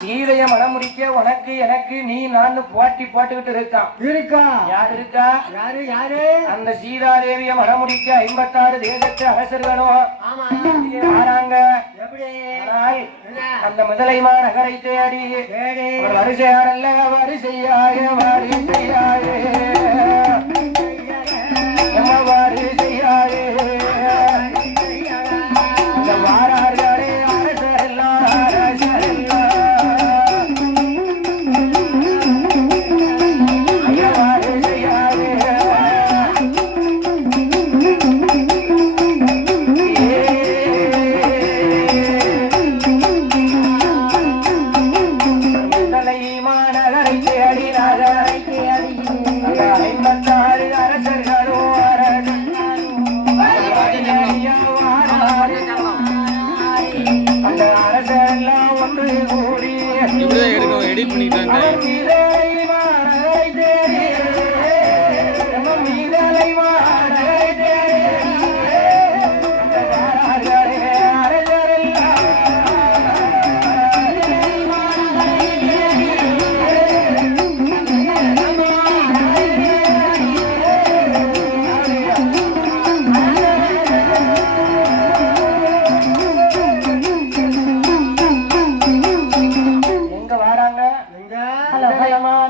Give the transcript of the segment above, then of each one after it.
சீதைய மனமுடிக்க உனக்கு எனக்கு நீ நான் போட்டி போட்டுக்கிட்டு இருக்கா யாரு இருக்கா? யாரு அந்த சீதாதேவிய மனமுடிக்க 56 தேசத்து அரசர்களும் ஆறாங்க. அந்த முதலைமா நகரை தேடி வரிசையாரல்ல வரிசையாக வரிசையாயே வரிசையாயே வாரார்களே அரசரெல்லாம் அரசரெல்லாம் எடிட் பண்ணிட்டாங்க.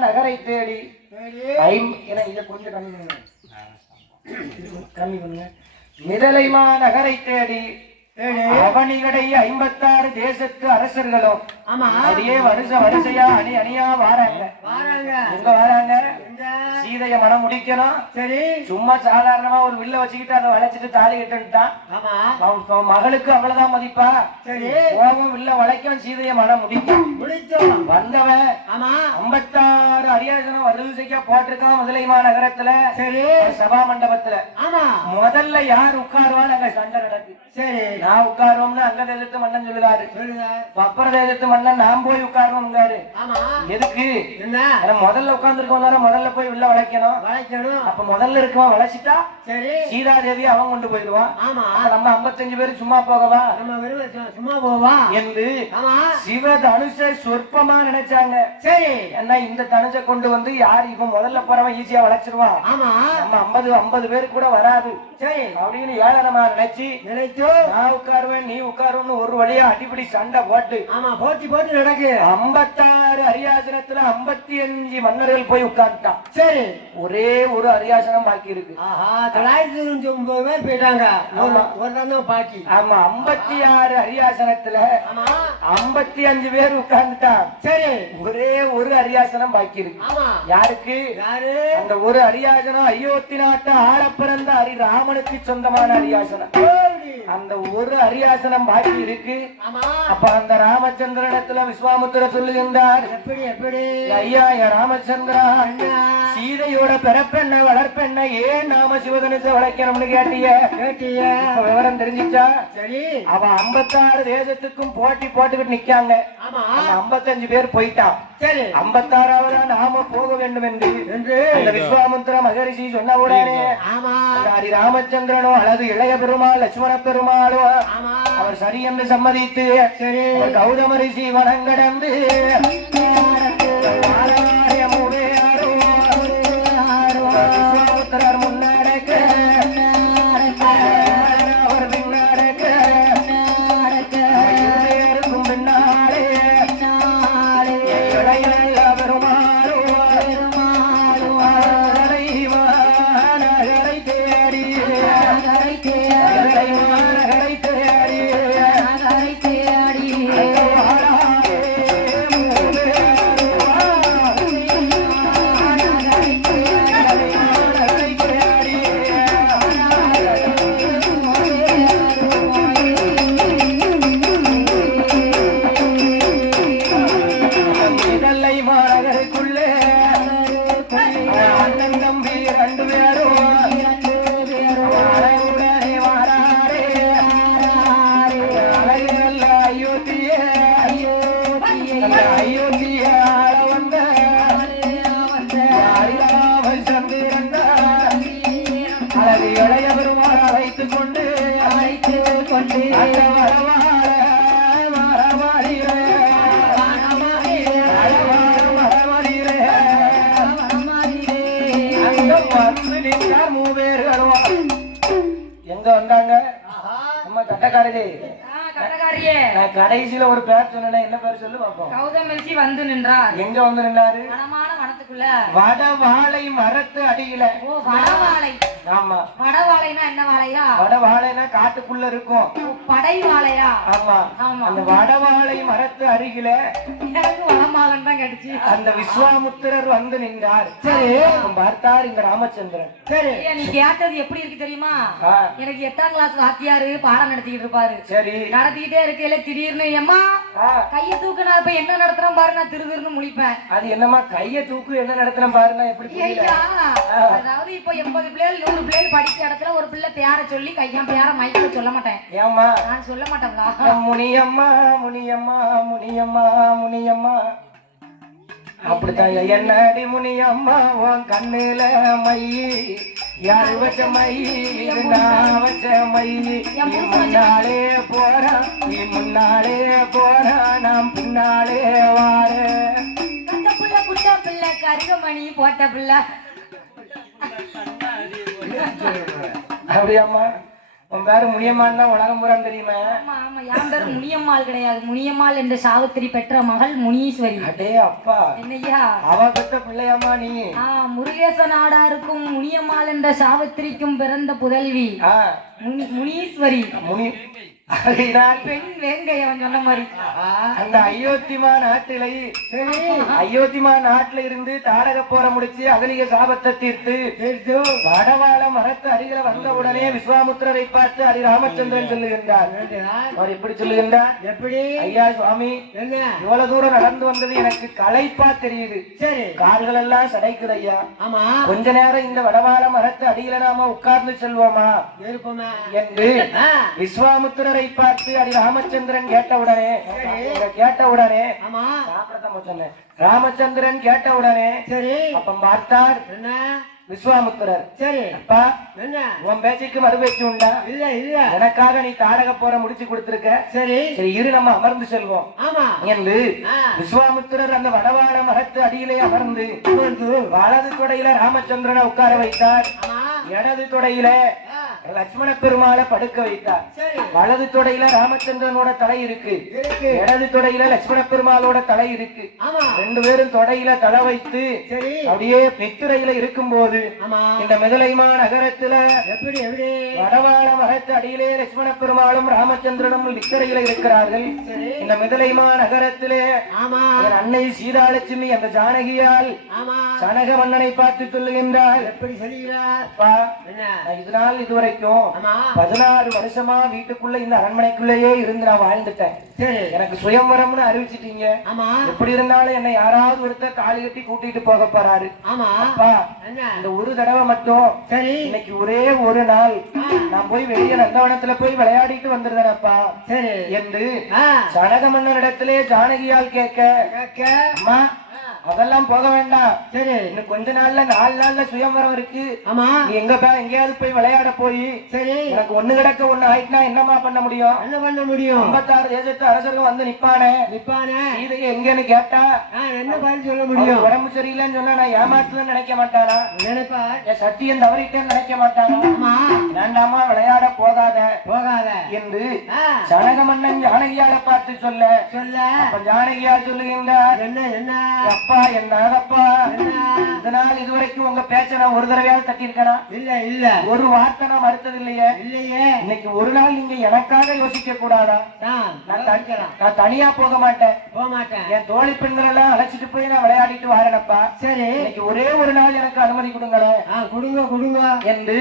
நகரை தேடி மிதலைமா நகரை தேடி அவனிகளை 56 தேசத்து அரசர்களும் அப்படியே வரிசையா அணியா வாராங்க. எங்க வராங்க? சீதைய மனம் முடிக்கணும். சரி, சும்மா சாதாரணமா ஒரு வில்ல வச்சுக்கிட்டு அதை வளைச்சிட்டு தாலி கட்டுட்டான். மகளுக்கு அவ்வளவுதான் மதிப்பா? சரி, கோபம் வில்ல வளைக்கும், சீதைய மனம் முடிக்கும். வந்தவன் 56 அரியாசனம் வரிசைக்கா போட்டிருக்கான் முதலைமா நகரத்துல. சரி, சபா மண்டபத்துல. முதல்ல யார் உட்காருவான்னு அங்க சண்டை நடக்கு. சரி, நான் உட்காருவோம்னு அங்க தேசத்து மன்னன் சொல்லுறாரு. அப்புற தேசத்து மன்னன் நான் போய் உட்காருவோம். எதுக்கு? முதல்ல உட்கார்ந்துருக்கோம், முதல்ல போய் உள்ள வளைக்கணும். அப்ப முதல்ல இருக்கவன் வளைச்சிட்டா சரி சீதாதேவி அவன் கொண்டு போயிடுவான். நம்ம 55 பேர் சும்மா போகவா? சும்மா போவா என்று சிவ தனுஷ சொற்பமா நினைச்சாங்க. சரி, என்ன இந்த தனுஷை கொண்டு வந்து யார் இவன் முதல்ல போறவன் ஈஸியா வளைச்சிருவான். நம்ம 50 பேர் கூட வராது. சரி அப்படின்னு ஏளனமா நினைச்சு நான் உட்காருவேன் நீ உட்காருன்னு ஒரு வழியா அடிப்படி சண்டை போட்டு போட்டி நடக்கு. 56 அரியாசனத்துல 55 மன்னர்கள் போய் உட்கார்ந்துட்டான். சரி, ஒரே ஒரு அரியாசனம் பாக்கி இருக்கு. 999 பேர் போயிட்டாங்க. பாக்கி. ஆமா, 56 அரியாசனத்துல 55 பேர் உட்கார்ந்துட்டான். சரி, ஒரே ஒரு அரியாசனம் பாக்கி இருக்கு. யாருக்கு? அந்த ஒரு அரியாசனம் அயோத்தி நாட்டு ஆள பிறந்த ராமனுக்கு சொந்தமான அரியாசனம். அந்த ஒரு அரியாசனம் பாக்கி இருக்கு. அப்ப அந்த ராமச்சந்திரனத்துல விஸ்வாமுத்திர சொல்லுகின்றார், எப்படி ஐயா ராமச்சந்திரா, சீதையோட பிறப்பெண்ண வளர்ப்பெண்ண ஏன் நாம சிவதனுசை வளைக்கணும்னு கேட்டிய விவரம் தெரிஞ்சிச்சா? சரி, அவ 56 தேசத்துக்கும் போட்டி போட்டுக்கிட்டு நிக்காங்க. 55 பேர் போயிட்டான். சரி, 56 நாம போக வேண்டும் என்று அந்த விஸ்வாமுத்திர மகரிஷி சொன்ன உடனே ராமச்சந்திரனோ அல்லது இளைய பெருமாள் லட்சுமண பெருமாளோ அவர் சரி என்று சம்மதித்து கௌதம ரிஷி வனங்கடந்து விஸ்வாமுத்திரர் முன்னடக்க அவர் பின்னடக்க இருக்கும் பின்னாலே இளைய பெருமாளோ நகரை தேடி கொண்டு எங்க வந்தாங்க அம்மா தட்டக்காரரே கட்டக்காரியே நான் கடைசியில ஒரு பேர் சொன்னேன் என்ன பேர் சொல்லு பாப்போம் கௌதமிச்சி வந்து நின்றார் எங்க வந்து நின்றாரு வனமான வனத்துக்குள்ள வடவாழை மரத்து அடியில ஓ வடவாழை ஆமா வடவாழைனா என்ன வாழையா வடவாழைனா காட்டுக்குள்ள இருக்கும் படை வாழையா ஆமா ஆமா அந்த வடவாழை மரத்து அருகில எனக்கு வடமாலன் தான் கிடைச்சு அந்த விஸ்வாமுத்திரர் வந்து நின்றார் சரி பார்த்தார் இங்க ராமச்சந்திரன் சரி நீ கேட்டது எப்படி இருக்கு தெரியுமா எனக்கு 8ஆம் கிளாஸ் வாத்தியாரு பாடம் நடத்திக்கிட்டு இருப்பாரு சரி நடத்திக்கிட்டே இருக்கையில திடீர்னு எம்மா கைய தூக்கு நான் இப்ப என்ன நடத்துறேன் பாரு நான் திருதிருன்னு முழிப்பேன் அது என்னமா கைய தூக்கு என்ன நடத்துறேன் பாருன்னா எப்படி அதாவது இப்ப 80 பிள்ளைகள் 100 பிள்ளைகள் படிக்கிற இடத்துல ஒரு பிள்ளை பேர சொல்லி கையா பேர மைக்கில சொல்ல மாட்டேன் ஏமா நான் சொல்ல மாட்டேங்களா முனியம்மா முனியம்மா முனியம்மா முனியம்மா அப்படித்தான் என்னடி முனியம்மா உன் கண்ணுல மை யாரு வச்ச மை இது நான் வச்ச மை நீ முன்னாலே போறா நீ முன்னாலே போறா நாம் பின்னாலே வார அந்த பிள்ளை குட்ட பிள்ளை கருகமணி போட்ட பிள்ளை அப்படியாம்மா உன் பேரு முனியம்மான் தான் உலகம் பூரா தெரியுமா ஆமா ஆமா என் பேரு முனியம்மாள் கிடையாது முனியம்மாள் என்ற சாவித்திரி பெற்ற மகள் முனீஸ்வரி அடே அப்பா என்னையா அவ பெற்ற பிள்ளையாம்மா நீ முருகேச நாடாருக்கும் முனியம்மாள் என்ற சாவித்திரிக்கும் பிறந்த புதல்வி முனீஸ்வரி முனி பெண் வேங்கையவன் சொன்ன மாதிரி அந்த அயோத்திமா நாட்டில அயோத்திமா நாட்டுல இருந்து தாடக போற முடிச்சு அகலிக சாபத்தை தீர்த்து வடவாள மரத்து அருகில வந்த உடனே விஸ்வாமுத்திரரை பார்த்து ஹரி ராமச்சந்திரன் சொல்லுகின்றார் அவர் எப்படி சொல்லுகின்றார் எப்படி ஐயா சுவாமி இவ்வளவு தூரம் நடந்து வந்தது எனக்கு களைப்பா தெரியுது சரி கால்கள் எல்லாம் சடைக்குது ஐயா ஆமா கொஞ்ச நேரம் இந்த வடவாள மரத்து அடியில நாம உட்கார்ந்து செல்வோமா இருப்போமா என்று விஸ்வாமுத்திரரை பார்த்து ஹரி ராமச்சந்திரன் கேட்டவுடனே ஆமா சொன்னேன் ராமச்சந்திரன் கேட்டவுடனே சரி அப்ப பார்த்தார் என்ன விஸ்வாமுத்திரர் சரி அப்பா என்ன உன் பேச்சுக்கு மறுபேச்சு உண்டா இல்ல இல்ல எனக்காக நீ தாடக போற முடிச்சு கொடுத்திருக்க சரி சரி இரு நம்ம அமர்ந்து செல்வோம் ஆமா என்று விஸ்வாமுத்திரர் அந்த வடவாள மரத்து அடியிலே அமர்ந்து வலது தொடையில ராமச்சந்திரனை உட்கார வைத்தார் இடது தொடையில லட்சுமண பெருமாளை படுக்க வைத்தார் வலது தொடையில ராமச்சந்திரனோட தலை இருக்கு இடது தொடையில லட்சுமண பெருமாளோட தலை இருக்கு ரெண்டு பேரும் தொடையில தலை வைத்து அப்படியே பெத்துறையில இருக்கும் போது இந்த மிதலைமா நகரத்துல எப்படி எப்படி வடவாள மரத்து அடியிலே லட்சுமண பெருமாளும் ராமச்சந்திரனும் லிக்கரையில இருக்கிறார்கள் இந்த மிதலைமா நகரத்திலே அன்னை சீதாலட்சுமி அந்த ஜானகியால் சனக மன்னனை பார்த்து சொல்லுகின்றார் எப்படி சொல்லுகிறார் இதனால் இதுவரைக்கும் 16 வருஷமா வீட்டுக்குள்ள இந்த அரண்மனைக்குள்ளேயே இருந்து நான் வாழ்ந்துட்டேன் எனக்கு சுயம்வரம்னு அறிவிச்சிட்டீங்க எப்படி இருந்தாலும் என்னை யாராவது ஒருத்தர் தாலி கட்டி கூட்டிட்டு போக போறாரு அப்பா இந்த ஒரு தடவை மட்டும் சரி இன்னைக்கு ஒரே ஒரு நாள் நான் போய் வெளியே நந்தவனத்துல போய் விளையாடிட்டு வந்துருந்தேனப்பா சரி என்று சனக மன்னரிடத்திலே ஜானகியால் கேட்க அம்மா அதெல்லாம் போக வேண்டாம் சரி இன்னும் கொஞ்ச நாள்ல 4 நாள்ல சுயம்வரம் இருக்கு ஆமா நீ எங்கேயாவது போய் விளையாட போய் சரி எனக்கு ஒண்ணு கிடக்க ஒண்ணு ஆயிட்டுனா என்னமா பண்ண முடியும் 56 தேசத்து அரசர்கள் வந்து நிப்பானே இதை எங்கன்னு கேட்டா என்ன பதில் சொல்ல முடியும் உடம்பு சரியில்லைன்னு சொன்னா நான் ஏமாத்துன்னு நினைக்க மாட்டானா நினைப்பா என் சத்தியம் தவறிட்டேன்னு நினைக்க மாட்டானா வேண்டாமா விளையாட போகாத என்று சனக மன்னன் ஜானகியால பார்த்து சொல்ல அப்ப ஜானகியா சொல்லுகின்றார் என்ன அப்பா என்னப்பா இதனால் இதுவரைக்கும் உங்க பேச்ச நான் ஒரு தடவையாவது தட்டியிருக்கேனா இல்ல ஒரு வார்த்தை நான் மறுத்தது இல்லையே இன்னைக்கு ஒரு நாள் நீங்க எனக்காக யோசிக்க கூடாதா நான் தனியா போக மாட்டேன் என் தோழி பெண்கள் எல்லாம் அழைச்சிட்டு போய் நான் விளையாடிட்டு வரேனப்பா சரி இன்னைக்கு ஒரே ஒரு நாள் எனக்கு அனுமதி கொடுங்களேன் கொடுங்க என்று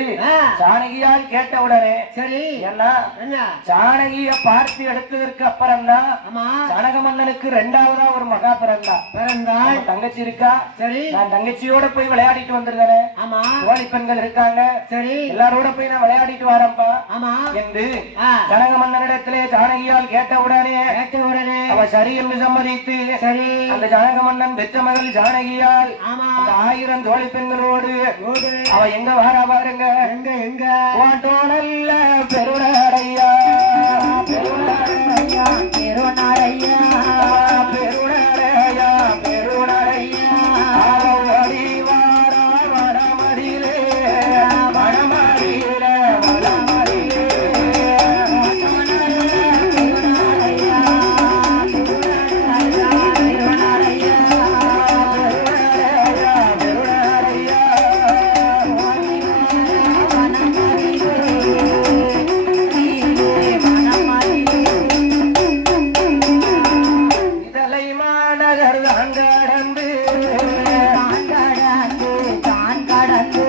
ஜானகியால் கேட்டவுடனே சரி என்ன ஜானகிய பார்த்து எடுத்ததற்கு அப்புறம் தான் ஜனக மன்னனுக்கு 2ஆவதா ஒரு மகா பிறந்தாள் தங்கச்சி இருக்கா சரி நான் தங்கச்சியோட போய் விளையாடிட்டு வந்திருந்தேன் ஆமா தோழி பெண்கள் இருக்காங்க சரி எல்லாரோட போய் நான் விளையாடிட்டு வரேன்ப்பா ஆமா என்று ஜனக மன்னனிடத்திலே ஜானகியால் கேட்டவுடனே அவ சரி என்று சம்மதித்து சரி அந்த ஜனக மன்னன் பெற்ற மகள் ஜானகியால் அந்த 1000 தோழி பெண்களோடு அவ எங்க வாரா பாருங்க எங்க ஓட்டோ நல்ல பெருநாடையா வடமதியிலே மாநகர் தான் கடந்து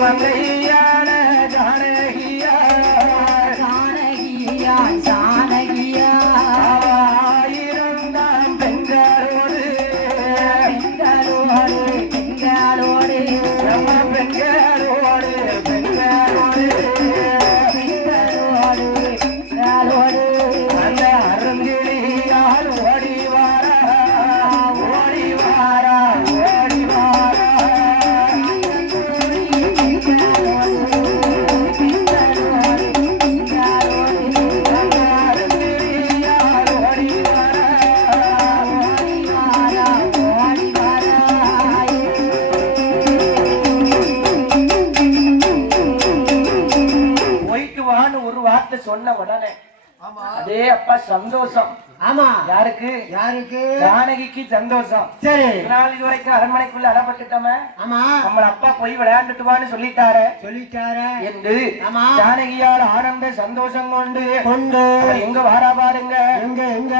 மங்கையான ஜானகியா ஆயிரந்தாம் பெண்களோடு நம்ம பெண்களோடு அந்த அருங்கிலியால் ஓடி வாரா ஓடி வாரா ஓடி வாரா அருங்கிலியால் ஓடி போயிட்டு வான்னு ஒரு வார்த்தை சொன்ன உடனே அதே அப்பா சந்தோஷம். ஆமா யாருக்கு யாருக்கு ஜானகிக்கு சந்தோஷம். சரி இதனால் இதுவரைக்கும் அரண்மனைக்குள்ள அடப்பட்டுட்டோமே, ஆமா நம்மள அப்பா போய் விளையாண்டுட்டு வான்னு சொல்லிட்டாரு என்று ஆமா ஜானகியால் ஆனந்த சந்தோஷம் கொண்டு கொண்டு அவர் எங்க வாரா பாருங்க. எங்க எங்க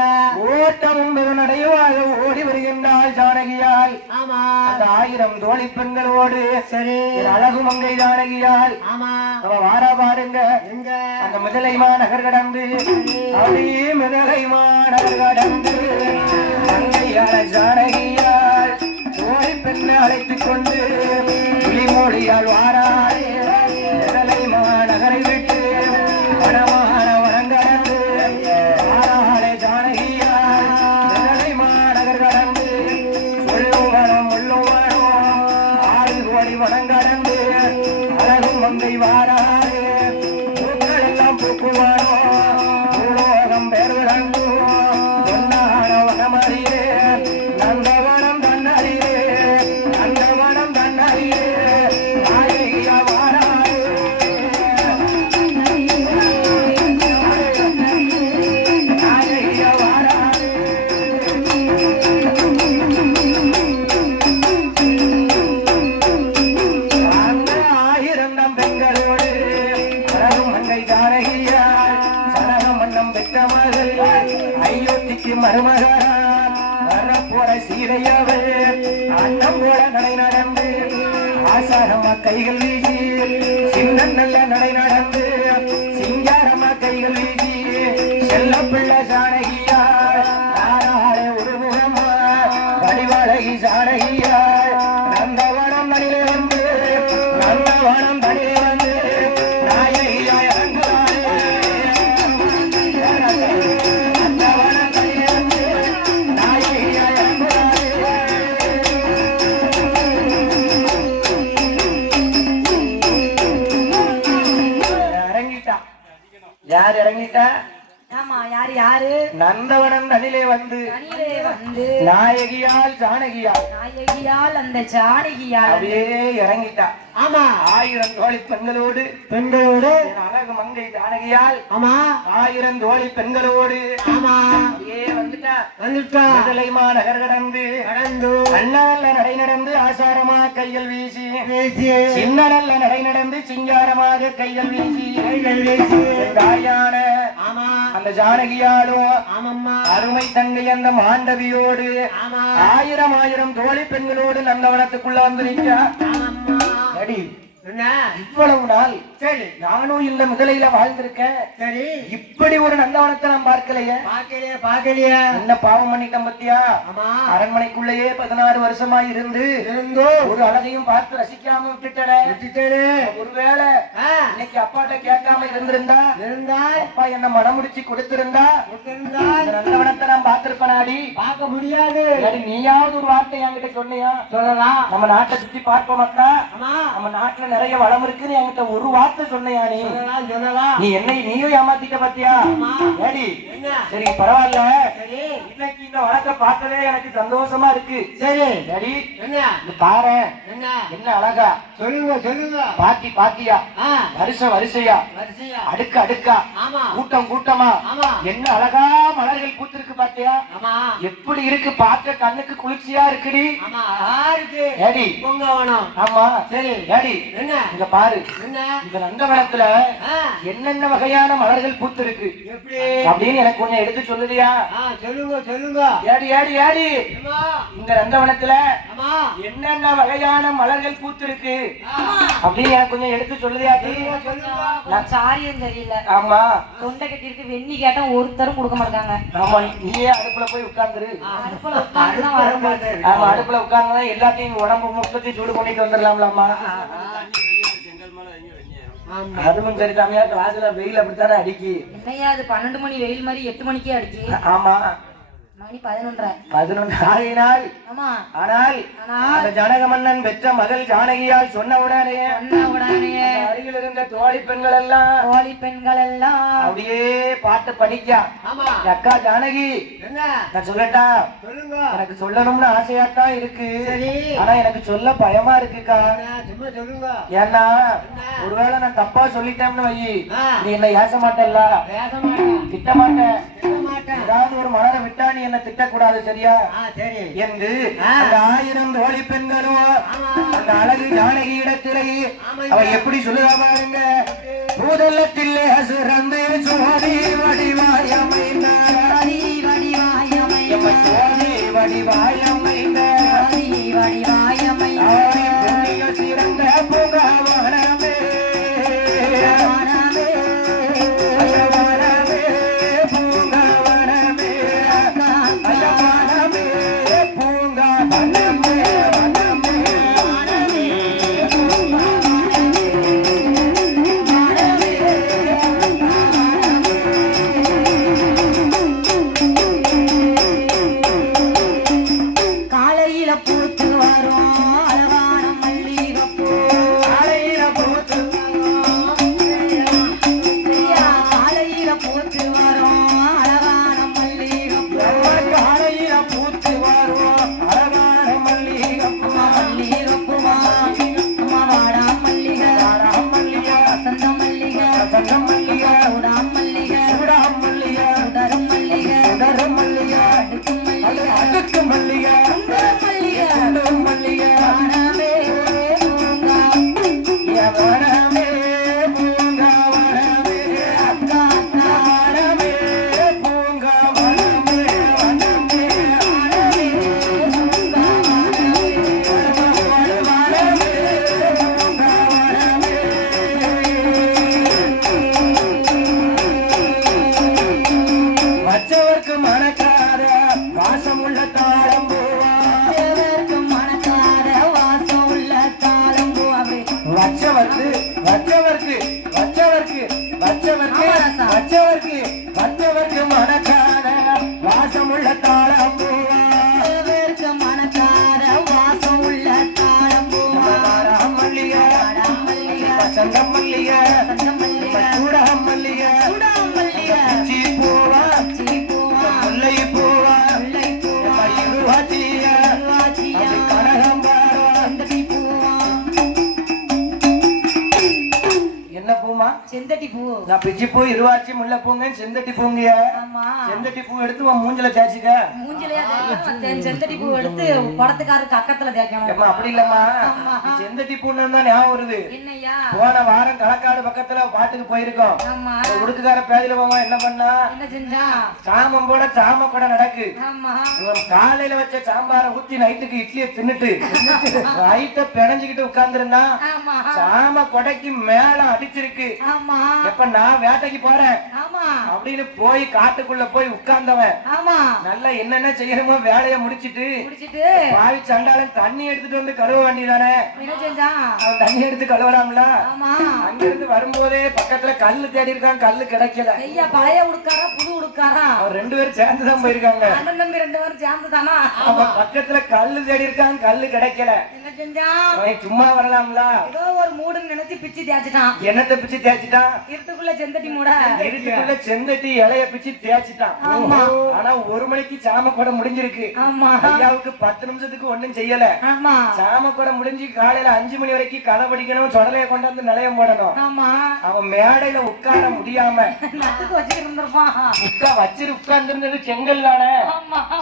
ஓட்டம் நடைவாக ஓடி வருகின்றாள் ஜானகியால். ஆமா அந்த 1000 தோழி பெண்களோடு சரி ஒரு அழகு மங்கை ஜானகியால் ஆமா அவ வாரா பாருங்க. எங்க அந்த முதலைமா நகர் கடந்து அப்படியே முதலைமா நகர் கடந்து மங்கையால ஜானகியால் தோழி பெண்ணை அழைத்துக் கொண்டு கிளிமொழியால் வாராளே முதலைமா நகரை விட்டு வனமான வனங்கடந்து வாராளே ஜானகியால் முதலைமா நகர் கடந்து சொல்லும் வனம் முள்ளும் வனம் 6 கோடி வனங்கடந்து அழகும் மங்கை வாராளே பூக்கள் எல்லாம் பூக்குவானோ பூலோகம் பேர் விளங்கும் பொன்னான வனமறியே நந்தவனம் தன்னறியே நந்தவனம் தன்னறியே நாயகியா வாராளே நாயகியா வாராளே அந்த 1000 பெண்களோடு அழகும் மங்கை ஜானகியார் சரக மன்னம் பெற்ற மகள் அயோத்திக்கு மருமகனார் வரப்போற சீதையவர் அன்னம் போல நடை நடந்து ஆசாரமா கைகள் வீசி சின்ன நல்ல நடை நடந்து சிங்காரமா கைகள் வீசி செல்ல பிள்ளை ஜானகியார் ஆறாளே ஒரு முகமா வடிவழகி ஜானகியார் நந்தவனம் மணிலே வந்து நந்தவனம் தனிலே வந்து நாயகியாய் அங்காளே நந்தவனம் தனிலே வந்து நாயகியாய் அங்காளே இறங்கிட்டா. யார் இறங்கிட்டா? ஆமா யாரு யாரு நந்தவனம் தனிலே வந்து தனியிலே வந்து நாயகியால் ஜானகியால் நாயகியால் அந்த ஜானகியால் அப்படியே இறங்கிட்டா. ஆமா 1000 தோழி பெண்களோடு என் அழகு மங்கை ஜானகியால் ஆமா 1000 தோழி பெண்களோடு ஆமா அப்படியே வந்துட்டா. வந்துட்டா முதலைமா நகர் கடந்து கடந்து அண்ணல்ல நடை நடந்து ஆசாரமா கைகள் வீசி பேசி சின்ன நல்ல நடை நடந்து சிங்காரமாக கைகள் வீசி கைகள் வீசி தாயான ஆமா அந்த ஜானகியாலும் ஆமம்மா அருமை தங்கை அந்த மாண்டவியோடு ஆமா 1000 தோழி பெண்களோடு நந்தவனத்துக்குள்ள வந்து நிற்கா. ஆமம்மா அடி என்ன இவ்வளவு நாள் சரி நானும் இந்த முதலையில வாழ்ந்திருக்கேன். சரி இப்படி ஒரு நந்தவனத்தை நான் பார்க்கலையே. பாக்கலையா என்ன பாவம் பண்ணிட்டேன் பத்தியா? ஆமா அரண்மனைக்குள்ளேயே 16 வருஷமா இருந்து இருந்தோ ஒரு அழகையும் பார்த்து ரசிக்காம விட்டுட்டே. விட்டுட்டே ஒருவேளை இன்னைக்கு அப்பாட்ட கேட்காம இருந்திருந்தா இருந்தால் அப்பா என்ன மனம் முடிச்சு கொடுத்திருந்தா இருந்தால் இந்த நந்தவனத்தை நான் பார்த்திருப்பேனாடி. பார்க்க முடியாது இல்லாட்டி நீயாவது ஒரு வார்த்தை என்கிட்ட சொன்னியா? சொல்லலாம் நம்ம நாட்டை சுத்தி பார்ப்போம் அக்கா, ஆமா நம்ம நாட்டுல நிறைய வளம் இருக்குன்னு என்கிட்ட ஒரு வார்த்தை சொன்னையா நீ? சொல்லலாம் நீ என்னை நீயும் ஏமாத்திட்ட பாத்தியா? ஏடி என்ன சரி பரவாயில்ல, சரி இன்னைக்கு இந்த வழக்க பார்க்கவே எனக்கு சந்தோஷமா இருக்கு. சரி ஏடி என்ன இது பாரு என்ன என்ன அழகா சொல்லுங்க பாத்தியா வரிசையா வரிசையா அடுக்கு அடுக்கா ஆமா கூட்டம் கூட்டமா ஆமா என்ன அழகா மலர்கள் பூத்திருக்கு பாத்தியா? ஆமா எப்படி இருக்கு பார்க்க, கண்ணுக்கு குளிர்ச்சியா இருக்குடி. ஆமா அழகா இருக்கு ஏடி பொங்கவனம் ஆமா சரி ஏடி இங்க பாரு இந்த நந்தவனத்துல என்னென்ன வகையான மலர்கள் பூத்திருக்கு அப்படின்னு எனக்கு கொஞ்சம் எடுத்து சொல்லுதியா? சொல்லுங்க. ஏடி ஏடி ஏடி இந்த நந்தவனத்துல என்னென்ன வகையான மலர்கள் பூத்திருக்கு அப்படின்னு எனக்கு கொஞ்சம் எடுத்து சொல்லுதியாடி? நான் சாரியும் தெரியல. ஆமா தொண்டை கட்டிருக்கு வெண்ணி கேட்டா ஒருத்தரும் கொடுக்க மாட்டாங்க. ஆமா நீயே அடுப்புல போய் உட்கார்ந்துரு. அடுப்புல உட்கார்ந்துதான் வர மாட்டேன். ஆமா அடுப்புல உட்கார்ந்தா எல்லாத்தையும் உடம்பு முக்கத்தையும் சூடு பண்ணிட்டு வந்துடலாம்லாமா? அதுவும் சரிதாமையா கிளாஸ்ல வெயில் அப்படித்தானே அடிக்கி. என்னையா அது 12 மணி வெயில் மாதிரி 8 மணிக்கே அடிச்சு. ஆமா மணி 11:30. 11 ஆகினால். ஆமா ஆனால் அந்த ஜனக மன்னன் பெற்ற மகள் ஜானகியால் சொன்ன உடனே அருகில் இருந்த தோழி பெண்கள் எல்லாம் அப்படியே பாட்டு படிக்கா. அக்கா ஜானகி நான் சொல்லட்டா? எனக்கு சொல்லணும்னு ஆசையாத்தான் இருக்கு. ஆனா எனக்கு சொல்ல பயமா இருக்குக்கா. ஏன்னா ஒருவேளை நான் தப்பா சொல்லிட்டேன்னு வை, நீ என்ன ஏச மாட்டல்ல? திட்ட மாட்டேன். ஏதாவது ஒரு மலரை விட்டா நீ என்ன திட்டக்கூடாது, சரியா? என்று அந்த 1000 தோழி பெண்களும் அந்த அழகு ஜானகி இடத்திலே அவ எப்படி சொல்லுவா பாருங்க. பூதல்லத்தில் சிறந்து சோதி வடிவாய் அமைந்தார், சோதி வடிவாய் அமைந்தார், சிறந்த பூங்காவனமே வச்சவர்க்கு மனக்கார வாசமுள்ள தாளம்பூவா, மனக்கார வாசம் உள்ள தாளம்பூவா, மல்லிகை சங்கம் மல்லிகை சூடம் மல்லிகை சீப்பூவா முல்லை பூவா இருவாச்சியா கனகம் பாரா. என்ன பூமா? செந்தட்டி பூ. நான் பிச்சி பூ இருவாச்சி முல்லை பூங்க செந்தட்டி பூங்க. செந்தட்டி பூ எடுத்து உன் மூஞ்சில தேய்ச்சிக்க. செந்தட்டி பூ எடுத்து படத்துக்காருக்கு அக்கத்துல தேய்க்கணும். அப்படி இல்லம்மா, செந்தட்டி பூன்னு தான் ஞாபகம் வருது. என்னையா போன வாரம் களக்காடு பக்கத்துல பாட்டுக்கு போயிருக்கோம். உடுக்குக்கார பேதில போவா என்ன பண்ணா, என்ன செஞ்சா? சாமம் போட சாம கூட நடக்கு. காலையில வச்ச சாம்பார ஊத்தி நைட்டுக்கு இட்லியை தின்னுட்டு நைட்ட பிணைஞ்சுக்கிட்டு உட்கார்ந்து இருந்தா சாம கொடைக்கு மேல அடிச்சிருக்கு. எப்ப நான் வேட்டைக்கு போறேன் அப்படின்னு போய் காட்டுக்குள்ள போய் உட்கார்ந்தவன் நல்லா என்னென்ன செய்யணுமோ வேலையை முடிச்சிட்டு பாவி சண்டாளன் தண்ணி எடுத்துட்டு வந்து கழுவ வேண்டியதானே. அவன் தண்ணி எடுத்து கழுவலாம்ல. அங்க இருந்து வரும்போதே பக்கத்துல கல்லு தேடி இருக்கான், கல்லு கிடைக்கல. பழைய உடுக்காரா புது உடுக்காரா? அவர் 2 பேரும் சேர்ந்துதான் போயிருக்காங்க. அண்ணன் தம்பி 2 பேரும் சேர்ந்துதானா? அவன் பக்கத்துல கல்லு தேடி இருக்கான், கல்லு கிடைக்கல. என்ன செஞ்சா? அவன் சும்மா வரலாம்ல. ஏதோ ஒரு மூடுன்னு நினைச்சு பிச்சு தேய்ச்சிட்டான். என்னத்தை பிச்சு தேய்ச்சிட்டான்? இருட்டுக்குள்ள செந்தட்டி மூட. இருட்டுக்குள்ள செந்தட்டி இலைய பிச்சு தேய்ச்சிட்டான். ஆனா 1 மணிக்கு சாமக்கொடை முடிஞ்சிருக்கு. ஐயாவுக்கு 10 நிமிஷத்துக்கு ஒண்ணும் செய்யல. சாமக்கொடை முடிஞ்சு காலையில 5 மணி வரைக்கும் கதை படிக்கணும், சொடலைய கொண்டாந்து நிலையம் போடணும். அவன் மேடையில உட்கார முடியாம உட்கார்ந்து இருந்தது செங்கல் தானே,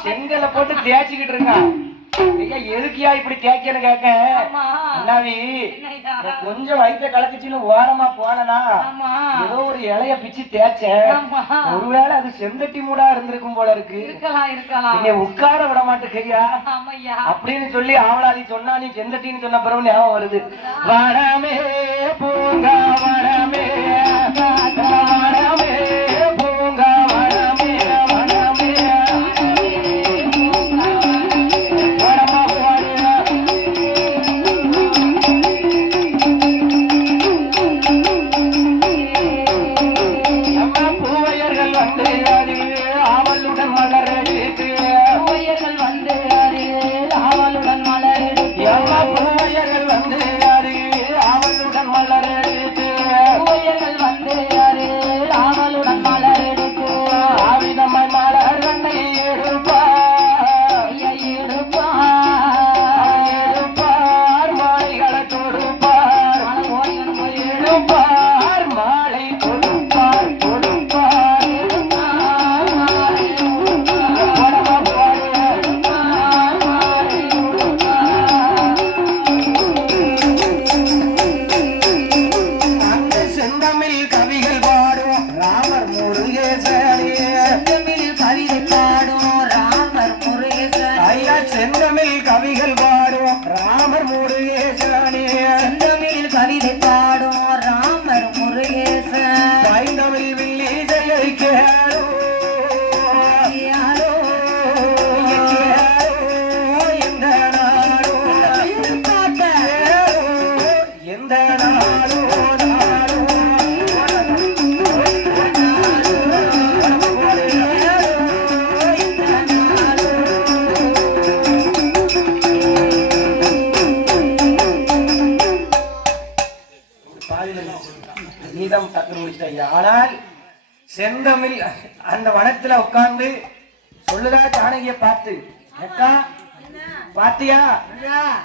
செங்கலை போட்டு தேய்ச்சிக்கிட்டு இருக்கான். எதுக்கியா இப்படி கேட்கன்னு கேட்க ஆமா. அண்ணாவி என்னய்யா? கொஞ்சம் வயிற்ற கலக்குச்சின்னு ஓரமா போனனா ஆமா. ஏதோ ஒரு இலைய பிச்சு தேய்ச்சேன். ஆமா. ஒருவேளை அது செந்தட்டி மூடா இருந்திருக்கும் போல இருக்கு. இருக்கலாம். நீங்க உட்கார விட மாட்டேங்கய்யா ஆமையா. அப்படின்னு சொல்லி ஆவலாதி சொன்னா நீ செந்தட்டின்னு சொன்ன பிறகு ஞாபகம் வருது. வனமே பூங்கா வனமே வனமே பூங்கா வனமே வனமே வனமா பாடுறா. நம்ம பூவையர்கள் வந்து அது ஆவலுடன் மலரெடுத்து பூவையர்கள் வந்து ஆவலுடன் மலரெடுத்து எல்லா பூவையர்கள் வந்து அது ஆவலுடன் மலரெடுத்து பூவையர்கள் வந்து ஆவலுடன் மலரெடுத்து ஆவிதமாய் மலர் கண்ணை எடுப்பார் எடுப்பார் மாலைகளை தொடுப்பார் எடுப்பார் மாலை கொடுப்பார் கொடுப்பார் உடம்ப அந்த செந்தமிழ் கவிகள் பாடும் ராமர் முருகேசனே செந்தமிழ் கவிதை பாடும் ராமர் முருகேசன் ஐயா செந்தமிழ் கவிகள் பாடும் ராமர் முருகேசனே செந்தமிழ் கவிதை பாடும் ராமர் முருகேசன் பைந்தமிழ் வில்லி ஜெயை கேளோ யாரோ எந்த நாடோ எந்த நாடோ நீதம் டக்கு முடிச்சிட்ட. ஆனால் செந்தமிழ் அந்த வனத்துல உட்கார்ந்து சொல்லுதா ஜானகிய பார்த்து, அக்கா பாத்தியா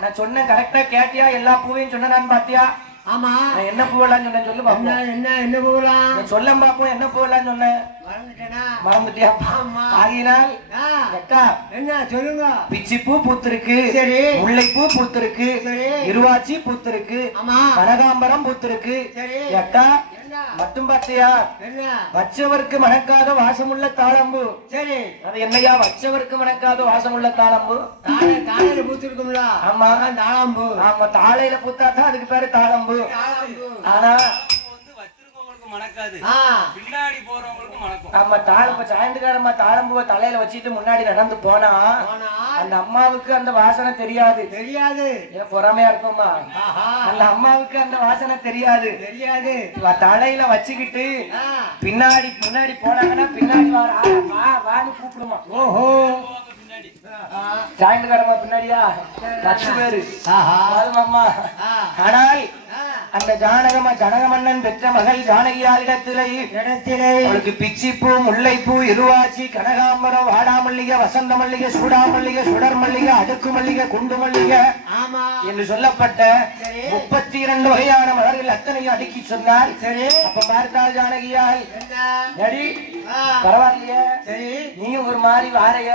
நான் சொன்ன கரெக்டா கேட்டியா? எல்லா பூவையும் சொன்ன நான் பாத்தியா? ஆமா. நான் என்ன பூவெல்லாம் சொன்னேன் சொல்லு பாப்போம். என்ன போகலாம்? நான் சொல்ல பாப்போம் என்ன பூவெல்லாம் சொன்னேன். மறந்துட்டேனா? மறந்துட்டியா? ஆமா. ஆகினால் அக்கா என்ன சொல்லுங்க. பிச்சி பூ பூத்திருக்கு, சரி. முல்லைப்பூ பூத்திருக்கு, சரி. இருவாச்சி பூத்திருக்கு, ஆமா. கனகாம்பரம் பூத்திருக்கு. சரி. அக்கா என்ன? மட்டும் பாத்தியா? என்ன? வச்சவருக்கு மணக்காத வாசமுள்ள தாளம்பு. சரி. அது என்னையா வச்சவருக்கு மணக்காத வாசமுள்ள தாளம்பு? தாழையில பூத்திருக்கும்ல. ஆமா. தாழம்பூ. ஆமா தாளையில பூத்தாதான் அதுக்கு பேரு தாளம்பு. தாழம்பூ. ஆனா மணக்காது ஆ. பின்னாடி போறவங்களுக்கு மணக்கும். ஆமா தாழம்பு சாயந்தரமா தாளம்புவ தலையில வச்சுட்டு முன்னாடி நடந்து போனா போனா அந்த அம்மாவுக்கு அந்த வாசனை தெரியாது. தெரியாது. ஏன் பொறாமையா இருக்குமா? ஆஹா. அந்த அம்மாவுக்கு அந்த வாசனை தெரியாது. தெரியாது. தலையில வச்சுக்கிட்டு ஆ. பின்னாடி முன்னாடி போனாங்கன்னா பின்னாடி வான்னு கூப்பிடுமா. ஓஹோ. பின்னாடி சாயந்தரமா பின்னாடியா 10 பேரு. ஆஹா. அம்மா ஆ. ஆனால் ஆ. அந்த ஜனக மன்னன் பெற்ற மகள் ஜானகியாரிடத்திலே அவளுக்கு பிச்சிப்பூ, முல்லைப்பூ, இருவாச்சி, கனகாம்பரம், வாடாமல்லிகை, வசந்த மல்லிகை, சூடாமல்லிகை, சுடர் மல்லிகை, அடுக்கு மல்லிகை, குண்டு மல்லிகை ஆமா. என்று சொல்லப்பட்ட 32 வகையான மலர்கள் அத்தனையும் அடுக்கி சொன்னார். சரி. அப்ப பார்த்தால் ஜானகியால் என்ன? நடி ஆ. பரவாயில்லையே, சரி. நீயும் ஒரு மாதிரி வாரைய,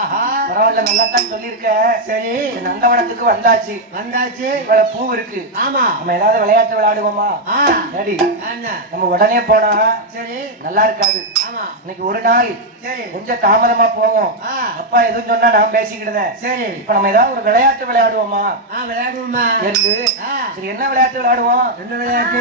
ஆஹா. பரவாயில்ல நல்லா தான் சொல்லியிருக்க. சரி. நந்தவனத்துக்கு வந்தாச்சு, வந்தாச்சு. இவ்வளவு பூ இருக்கு, ஆமா. நம்ம ஏதாவது விளையாட்டு விளையாடுவோமா? ஆ. நடி என்ன? நம்ம உடனே போனா சரி. நல்லா இருக்காது. ஆமா. இன்னைக்கு ஒரு நாள் சரி. கொஞ்சம் தாமதமா போவோம். ஆ. அப்பா எதுவும் சொன்னா நான் பேசிக்கிடுதேன். சரி. இப்ப நம்ம ஏதாவது ஒரு விளையாட்டு விளையாடுவோமா விளையாடுவோமா? என்று. ஆ. சரி என்ன விளையாட்டு விளையாடுவோம்? என்ன விளையாட்டு?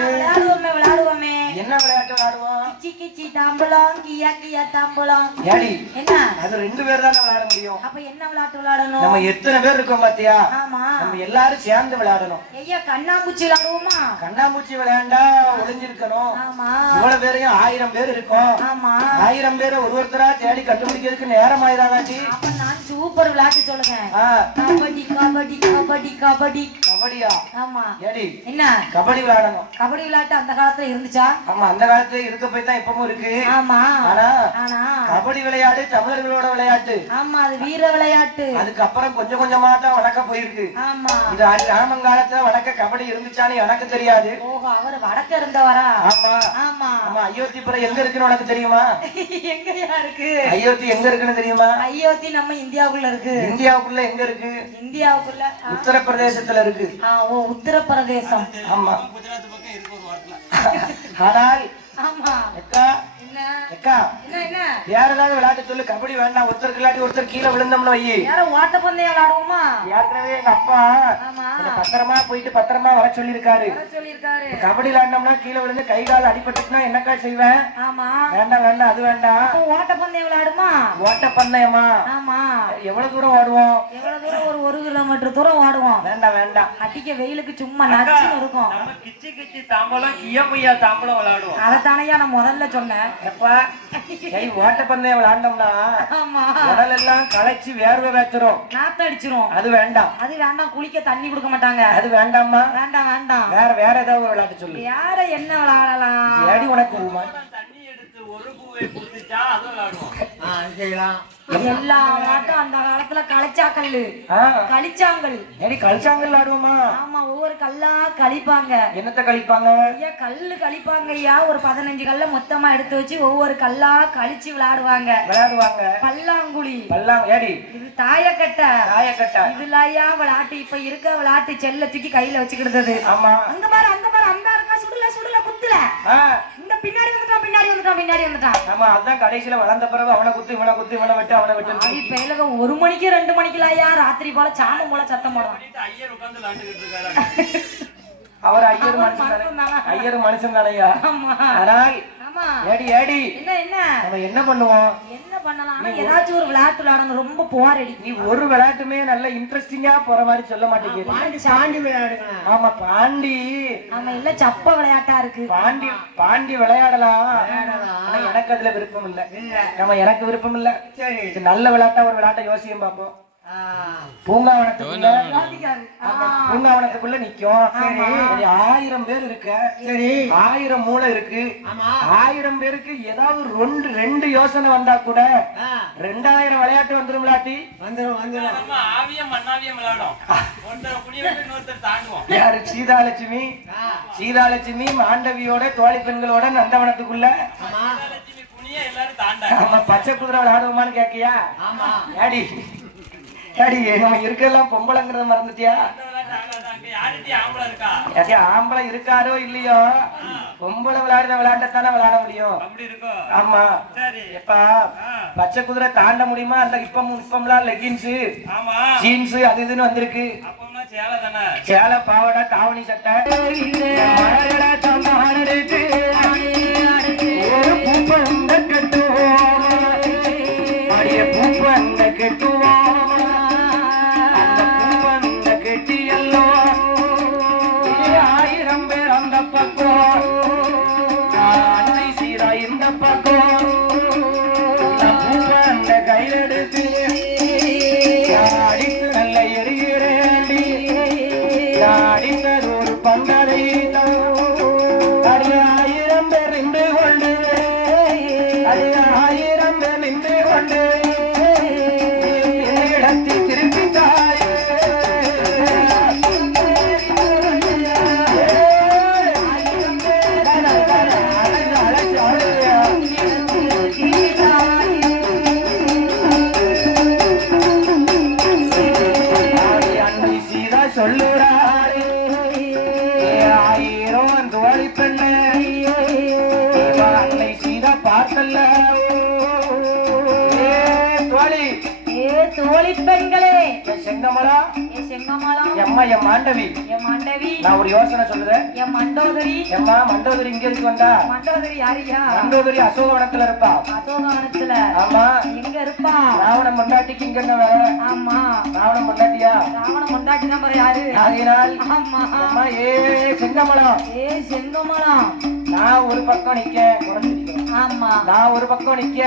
விளையாடுவோமே என்ன விளையாட்டு விளையாடுவோம்? கிச்சி கிச்சி தாம்பலம் கியா கியா தாம்பலம். ஏடி என்ன? அது 2 பேர் தான் விளையாட முடியும். அப்ப என்ன விளையாட்டு விளையாடணும்? நம்ம எத்தனை பேர் இருக்கோம் பாத்தியா? ஆமா. நம்ம எல்லாரும் சேர்ந்து விளையாடணும். ஐயா கண்ணாம்பூச்சி விளையாடுவோமா? கண்ணாமூச்சி விளையாண்டா ஒளிஞ்சிருக்கணும். ஆமா. இவ்வளவு பேரையும் 1000 பேர் இருக்கோம். ஆமா. 1000 பேரை ஒருத்தரா தேடி கண்டுபிடிக்கிறதுக்கு நேரம் ஆயிடாதாட்டி. அப்ப நான் சூப்பர் விளையாட்டு சொல்லுங்க. ஆ. கபடி கபடி கபடி கபடி. கபடியா? ஆமா. ஏடி என்ன கபடி விளையாடணும். கபடி விளையாட்டு அந்த காலத்துல இருந்துச்சா? ஆமா, அந்த காலத்துல இருக்க போய் தான் இப்பவும் இருக்கு. ஆமா. ஆனா ஆனா கபடி விளையாட்டு தமிழர்களோட விளையாட்டு. ஆமா, அது வீர விளையாட்டு. அதுக்கப்புறம் கொஞ்சம் கொஞ்சமா தான் வழக்க போயிருக்கு. ஆமா. இது ராமங்காலத்துல வழக்க கபடி இருந்துச்சான்னு எனக்கு தெரியாது. ஓஹோ, அவர் வடக்க இருந்தவரா? ஆமா ஆமா. ஆமா. அயோத்திபுரம் எங்க இருக்குன்னு உனக்கு தெரியுமா? எங்கயா இருக்கு? அயோத்தி எங்க இருக்குன்னு தெரியுமா? அயோத்தி நம்ம இந்தியாவுக்குள்ள இருக்கு. இந்தியாவுக்குள்ள எங்க இருக்கு? இந்தியாவுக்குள்ள உத்தரப்பிரதேசத்துல இருக்கு. ஓ, உத்தரப்பிரதேசம். ஆமா. குஜராத் பக்கம் இருக்கு ஒரு வாரத்துல. ஆனால் ஆமா. அக்கா என்ன அக்கா என்ன என்ன வேற ஏதாவது விளையாட்டு சொல்லு. கபடி வேண்டாம். ஒருத்தருக்கு இல்லாட்டி ஒருத்தர் கீழே விழுந்தோம்னு வை. யார ஓட்டப்பந்தயம் விளையாடுவோமா? ஏற்கனவே எங்க அப்பா ஆமா. பத்திரமா போயிட்டு பத்திரமா வர சொல்லிருக்காரு. வர சொல்லிருக்காரு. கபடி விளையாண்டோம்னா கீழே விழுந்து கை கால் அடிபட்டுச்சுன்னா என்னக்கா செய்வேன்? ஆமா. வேண்டாம் வேண்டாம், அது வேண்டாம். அப்போ ஓட்டப்பந்தயம் விளையாடுமா? ஓட்ட பந்தயமா? ஆமா. எவ்வளவு தூரம் ஓடுவோம்? எவ்வளவு தூரம்? ஒரு 1 கிலோமீட்டர் தூரம் ஓடுவோம். வேண்டாம் வேண்டாம். அடிக்க வெயிலுக்கு சும்மா நச்சுன்னு இருக்கும். நம்ம கிச்சி கிச்சி தாம்பலம் கியமையா தாம்பலம் விளையாடுவோம். அதத்தானையா நான் முதல்ல சொன்னேன். எப்பா ஓட்ட பந்தயம் விளையாண்டோம்னா ஆமா. உடல் எல்லாம் களைச்சு வேர்வை வேத்துரும். நாத்த அடிச்சிரும். அது வேண்டாம். அது வேண்டாம். குளிக்க தண்ணி கொடுக்க மாட்டாங்க. அது வேண்டாமா? வேண்டாம் வேண்டாம். வேற ஏதாவது விளையாட்டு சொல்லு. யார என்ன விளையாடலாம்? ஏடி உனக்கு தண்ணி எடுத்து ஒரு பூவை குடிச்சா அது விளையாடுவோம். செய்யலாம். எல்லா விளையாட்டும் அந்த காலத்துல களிச்சாக்கல்லு, ஆ, களிச்சாங்கல். ஏடி கழிச்சாங்கல் விளையாடுவோமா? ஆமா, ஒவ்வொரு கல்லா கழிப்பாங்க. என்னத்த கழிப்பாங்க? ஐயா கல்லு கழிப்பாங்க ஐயா. ஒரு 15 கல்ல மொத்தமா எடுத்து வச்சு ஒவ்வொரு கல்லா கழிச்சு விளையாடுவாங்க. பல்லாங்குழி, ஏடி இது தாயக்கட்டை. தாயக்கட்டை. இதுல ஐயா விளையாட்டு. இப்ப இருக்க விளையாட்டு செல்ல தூக்கி கையில வச்சுக்கிடுறது. ஆமா. அங்க பாரு அங்க பாரு, அந்த இருக்கா, சுடுல சுடுல குத்துல. ஆ, இந்த பின்னாடி வந்துட்டான் பின்னாடி வந்துட்டான் பின்னாடி வந்துட்டான். ஆமா. அதான் கடைசியில வளர்ந்த பிறகு அவனை குத்து இவனை குத்து இவனை விட்டு அவனை விட்டு ஆவி பேலக 1 மணிக்கு 2 மணிக்குல ஐயா ராத்திரி போல சாமம் போல சத்தம் போடுவான். ஐயர் உட்கார்ந்து விளையாண்டுகிட்டு இருக்காரு. அவர் ஐயர் மனுஷன் தானே. ஐயர் மனுஷன் தானையா? ஆமா. ஆனால் ஆமா. ஏடி ஏடி என்ன என்ன நம்ம என்ன பண்ணுவோம்? என்ன பண்ணலாம்? ஆனா ஏதாச்சும் ஒரு விளையாட்டு விளையாடணும். ரொம்ப போர் அடி. நீ ஒரு விளையாட்டுமே நல்ல இன்ட்ரெஸ்டிங்கா போற மாதிரி சொல்ல மாட்டேங்குது. பாண்டி விளையாடுங்க. ஆமா, பாண்டி. ஆமா, இல்ல சப்ப விளையாட்டா இருக்கு. பாண்டி விளையாடலாம். ஆனா எனக்கு அதுல விருப்பம் இல்ல. எனக்கு விருப்பம் இல்ல. சரி, நல்ல விளையாட்டா ஒரு விளையாட்டை யோசியும் பார்ப்போம். பூங்காவனத்துக்குள்ள நிக்கும். சரி, 1000 பேர் இருக்க. சரி, 1000 மூளை இருக்கு. 1000 பேருக்கு ஏதாவது ரெண்டு யோசனை வந்தா கூட 2000 விளையாட்டு வந்துரும். விளையாட்டி நம்ம ஆவியம் மண்ணாவியம் விளையாடும். ஒருத்தர் புனிய விட்டு இன்னொருத்தர் தாங்குவோம். யாரு? சீதாலட்சுமி மாண்டவியோட தோழி பெண்களோட நந்தவனத்துக்குள்ள லட்சுமி புனிய எல்லாரும் தாண்டாங்க. நம்ம பச்சை குதிரை விளையாடுவோமான்னு கேக்கியா? ஏடி ஏடி நம்ம இருக்கலாம் பொம்பளைங்கிறத மறந்துட்டியா? ஆம்பளை இருக்காரோ இல்லையோ, பொம்பளை விளையாடுற விளையாட்டத்தானே விளையாட முடியும். ஆமா. எப்பா பச்சை குதிரை தாண்ட முடியுமா? அந்த இப்பம்லாம் லெகின்ஸ் ஜீன்ஸ் அது இதுன்னு வந்திருக்கு. சேலை பாவாடை தாவணி சட்டை தோழி பெண்களே, செங்கமலா, எம்மா என் மாண்டவி, நான் ஒரு யோசனை சொல்லுறேன். என் மண்டோதரி, எம்மா மண்டோதரி இங்க இருக்கு வந்தா? மண்டோதரி யாரியா? மண்டோதரி அசோகவனத்துல இருப்பா. அசோகவனத்துல? ஆமா. எங்க இருப்பா? ராவண மண்டாட்டிக்கு இங்க என்ன வேலை? ஆமா. ராவண மண்டாட்டியா? ராவண மண்டாட்டி நம்பர் யாரு? ஆகினால் ஆமா. அம்மா செங்கமலம், செங்கமலம், நான் ஒரு பக்கம் நிக்க. ஆமா, நான் ஒரு பக்கம் நிக்க.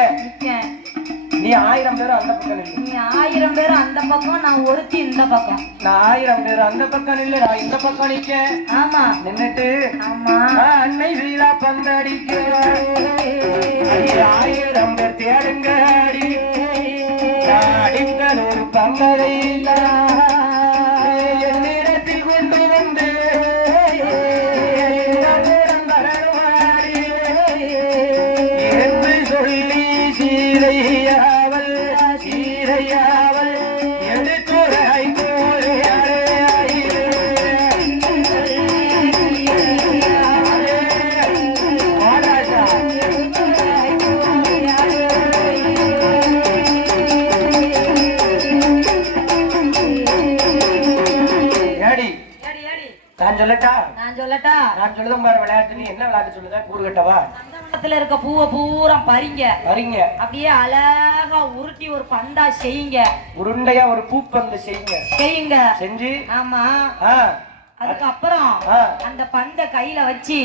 நீ 1000 பேர் அந்த பக்கம் நில்லு. நீ 1000 பேர் அந்த பக்கம், நான் ஒருத்தி இந்த பக்கம். நான் 1000 பேர் அந்த பக்கம் நில்லு, நான் இந்த பக்கம் நிக்க. ஆமா நின்னுட்டு ஆமா அன்னை வீரா பந்தடிக்க 1000 பேர் தேடுங்க அடி அடிங்கள் ஒரு பங்கதை என்னிடத்தில் கொண்டு வந்து என்று சொல்லி சீரையாவல் சீரையாவல் எடுத்துரை நான் சொல்லட்டா? நான் சொல்லட்டா? நான் சொல்லுதான் பாரு விளையாட்டு. நீ என்ன விளையாட்டு சொல்லுத? கூறுகட்டவா? சந்தனத்துல இருக்க பூவை பூரா பறிங்க. பறிங்க. அப்படியே அழகா உருட்டி ஒரு பந்தா செய்யுங்க. உருண்டையா ஒரு பூப்பந்து செய்யுங்க. செய்யுங்க. செஞ்சு ஆமா ஆ அதுக்கப்புறம் அந்த பந்த கையில வச்சு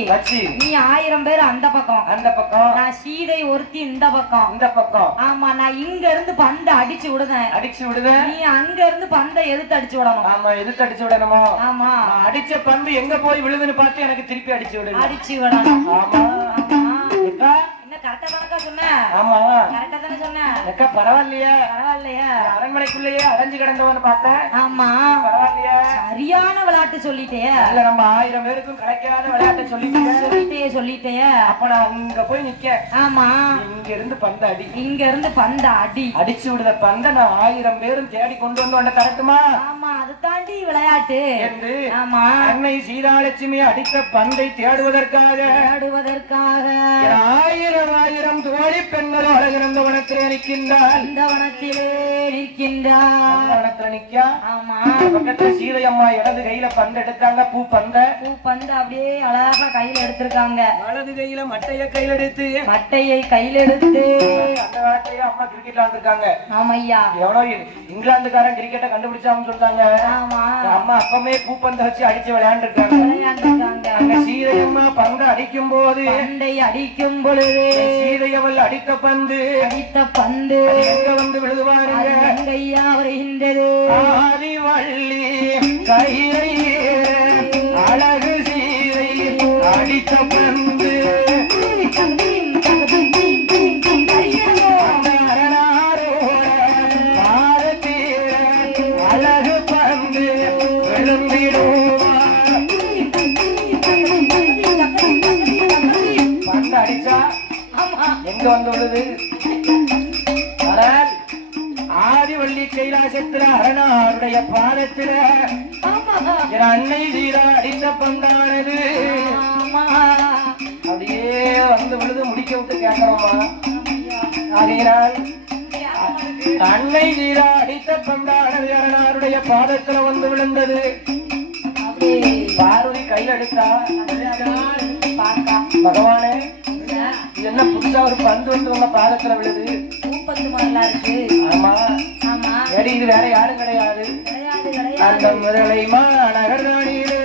நீ 1000 பேர் அந்த பக்கம், அந்த பக்கம் நான் சீதை ஒருத்தி இந்த பக்கம், இந்த பக்கம். ஆமா நான் இங்க இருந்து பந்த அடிச்சு விடுதேன். அடிச்சு விடுதேன். நீ அங்க இருந்து பந்த எதுத்து அடிச்சு விடணும். ஆமா எதுக்கு அடிச்சு விடணுமோ? ஆமா நான் அடிச்ச பந்து எங்க போய் விழுதுன்னு பார்த்து எனக்கு திருப்பி அடிச்சு விடுங்க. அடிச்சு விடணும். ஆமா ஆமா என்ன கரெக்டா தானக்கா சொன்ன? ஆமா கரெக்டா தானே சொன்ன? அக்கா பரவாயில்லையே. பரவாயில்லையா? அரண்மனைக்குள்ளேயே அடைஞ்சு கிடந்தவன்னு பார்த்தேன். ஆமா பரவாயில்லையா? சரியான விளையாட்டு சொல்லிட்டே. இல்ல நம்ம 1000 பேருக்கும் கிடைக்காத விளையாட்டு சொல்லிட்டே. அப்ப நான் அங்க போய் நிக்க. ஆமா இங்க இருந்து பந்த அடி. இங்க இருந்து பந்த அடி. அடிச்சு விடுத பந்த நான் 1000 பேரும் தேடி கொண்டு வந்து தரட்டுமா? ஆமா அது தாண்டி விளையாட்டு என்று ஆமா அன்னை சீதாலட்சுமி அடித்த பந்தை தேடுவதற்காக 1000 தோழி பெண்கள் அழகிருந்த வனத்திலே நிற்கின்றார். இந்த வனத்திலே நிற்கின்றார். வனத்துல நிக்கா. ஆமா பக்கத்துல சீதை அம்மா இடது கையில பந்து எடுத்தாங்க. பூ பந்து அப்படியே அழகா கையில எடுத்திருக்காங்க. வலது கையில மட்டைய கையில எடுத்து மட்டையை கையில எடுத்து அந்த காலத்தையே அம்மா கிரிக்கெட் விளையாண்டுருக்காங்க. ஆமையா எவ்வளோ இங்கிலாந்துக்காரன் கிரிக்கெட்டை கண்டுபிடிச்சான்னு சொல்றாங்க. ஆமா அம்மா அப்பமே பூ பந்தை வச்சு அடிச்சு விளையாண்டுருக்காங்க. அங்க சீதை அம்மா பந்து அடிக்கும் போது பந்தை அடிக்கும் பொழுது சீதையவள் அடித்த பந்து எங்க வந்து விழுதுவாருங்க? எங்கையா வருகின்றது? ஆதிவள்ளி கையை அழகு சீதை அடித்த பந்து அழகு பந்து விழுந்திடுவா. பந்து அடிச்சா எங்க வந்து விழுது? ஆனால் ஆதிவள்ளி கைலாசத்துல அரணாருடைய பாதத்துல என் அன்னை சீதா அடித்த பந்தானது அப்படியே வந்து விழுது. முடிக்க விட்டு கேட்கிறோமா? ஆகையினால் அன்னை சீதா அடித்த பந்தானது அரணாருடைய பாதத்துல வந்து விழுந்தது. பார்வதி கையில் எடுத்தா. பகவானே என்ன புதுசா ஒரு பந்து வந்து உங்க பாதத்துல விழுது? பூப்பந்து மாதிரிலாம் இருக்கு. ஆமா ஆமா சரி இது வேற யாரும் கிடையாது. அந்த முதலை மாநகர் ராணியிலே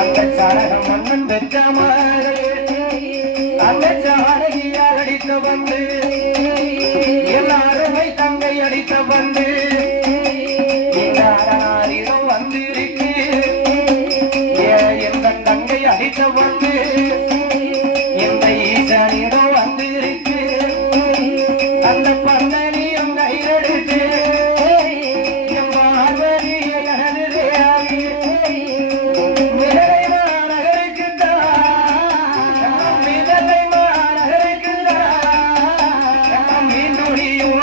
அந்த சாரகம் மன்னன் பெற்ற மகளே அந்த சாரகியால் அடித்த பந்து எல்லாருமை தங்கை அடித்த பந்து யாரிடம் வந்து இருக்கு எந்த தங்கை அடித்த பந்து எந்த ஈசனிடம் வந்து இருக்கு. அந்த பந்தனியும் கையெடுத்து என் பார்வதியை எனது தேவி மிதலை மாநகருக்கு மிதலை மாநகருக்கு மீண்டுடியும்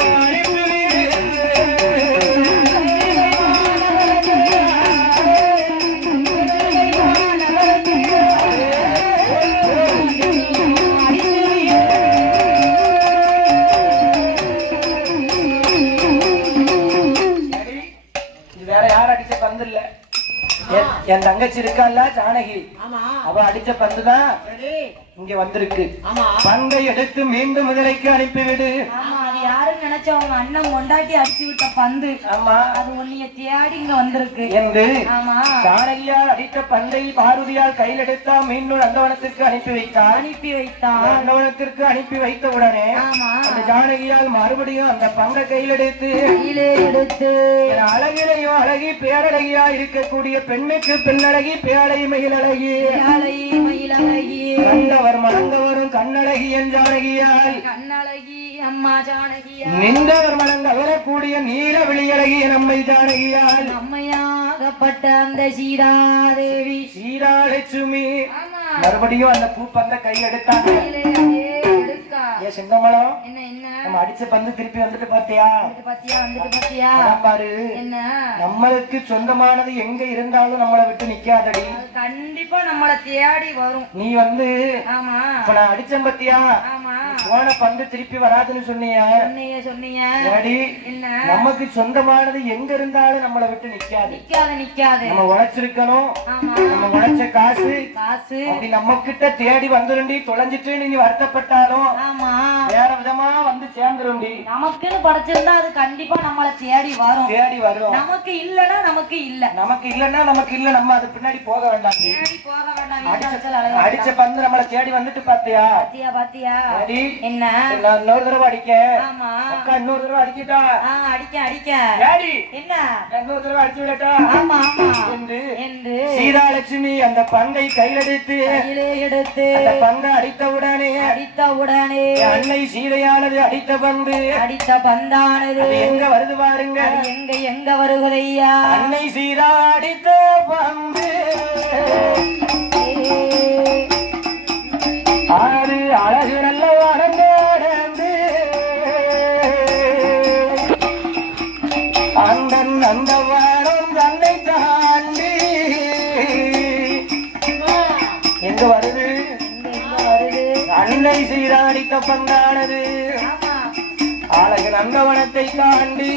என் தங்கச்சி இருக்கால ஜானகி அவ அடிச்ச பந்துதான் இங்க வந்திருக்கு. பந்தை எடுத்து மீண்டும் முதலைக்கு அனுப்பிவிடு. யாருன்னு நினைச்ச உங்க அண்ணன் கொண்டாட்டி அடிச்சு விட்ட பந்து. ஆமா அது உன்னைய தேடி இங்க வந்திருக்கு. என்று ஆமா ஜானகியால் அடித்த பந்தை பார்வதியால் கையில் எடுத்தா மீண்டும் நந்தவனத்திற்கு அனுப்பி வைத்தார். நந்தவனத்திற்கு அனுப்பி வைத்த உடனே ஆமா அந்த ஜானகியால் மறுபடியும் அந்த பந்தை கையில் எடுத்து அழகிலையும் அழகி பேரழகியா இருக்கக்கூடிய பெண்ணுக்கு பெண்ணழகி பேழை மயிலழகி கண்டவர் மணங்கவரும் கண்ணழகி என் ஜானகியால் கண்ணழகி அம்மா ஜானகியா நின்றவர் மணங்க வரக்கூடிய நீல விழியழகிய நம்மை ஜானகியால் அம்மையாகப்பட்ட அந்த சீதாதேவி சீதாலட்சுமி மறுபடியும் அந்த பூ பந்த கை எடுத்தாங்க. ஏ செங்கமலம் என்ன என்ன நம்ம அடிச்ச பந்து திருப்பி வந்துட்டு பாத்தியா பாரு. என்ன நம்மளுக்கு சொந்தமானது எங்க இருந்தாலும் நம்மளை விட்டு நிக்காதடி. கண்டிப்பா நம்மள தேடி வரும். நீ வந்து ஆமா இப்ப நான் அடிச்சேன் பாத்தியா ஆமா போன பந்து திருப்பி வராதுன்னு சொன்னீங்க. என்ன நமக்கு சொந்தமானது எங்க இருந்தாலும் நம்மளை விட்டு நிக்காது. நிக்காது நம்ம உழைச்சிருக்கணும். நம்ம உழைச்ச காசு அப்படி நம்ம கிட்ட தேடி வந்துருண்டி. தொலைஞ்சிட்டு நீ வருத்தப்பட்டாலும் ஆமா வேற விதமா வந்து சேர்ந்துருண்டி. நமக்குன்னு படைச்சிருந்தா அது கண்டிப்பா நம்மள தேடி வரும். நமக்கு இல்லன்னா நமக்கு இல்ல. நமக்கு இல்லன்னா நமக்கு இல்ல. நம்ம அது பின்னாடி போக வேண்டாம். தேடி போக வேண்டாம். அடிச்ச பந்து நம்மள தேடி வந்துட்டு பாத்தியா பாத்தியா என்ன இன்னொரு தடவை அடிக்க. ஆமா அக்கா இன்னொரு தடவை அடிக்கட்டா? அடிக்க என்ன இன்னொரு தடவை அடிச்சு விடட்டா? ஆமா ஆமா என்று சீதாலட்சுமி அந்த பந்தை கையில் எடுத்து அந்த பந்தை அடித்த உடனே அன்னை சீதையானது அடித்த பந்தானது எங்க வருது பாருங்க. எங்க வருகுதையா அன்னை சீதா அடித்த பந்து ஆறு அழகு நல்ல வளர்ந்து அந்த வாரம் தன்னை தாண்டி எங்க வருது அன்னை சீராடித்த பந்தானது அழகு நந்தவனத்தை தாண்டி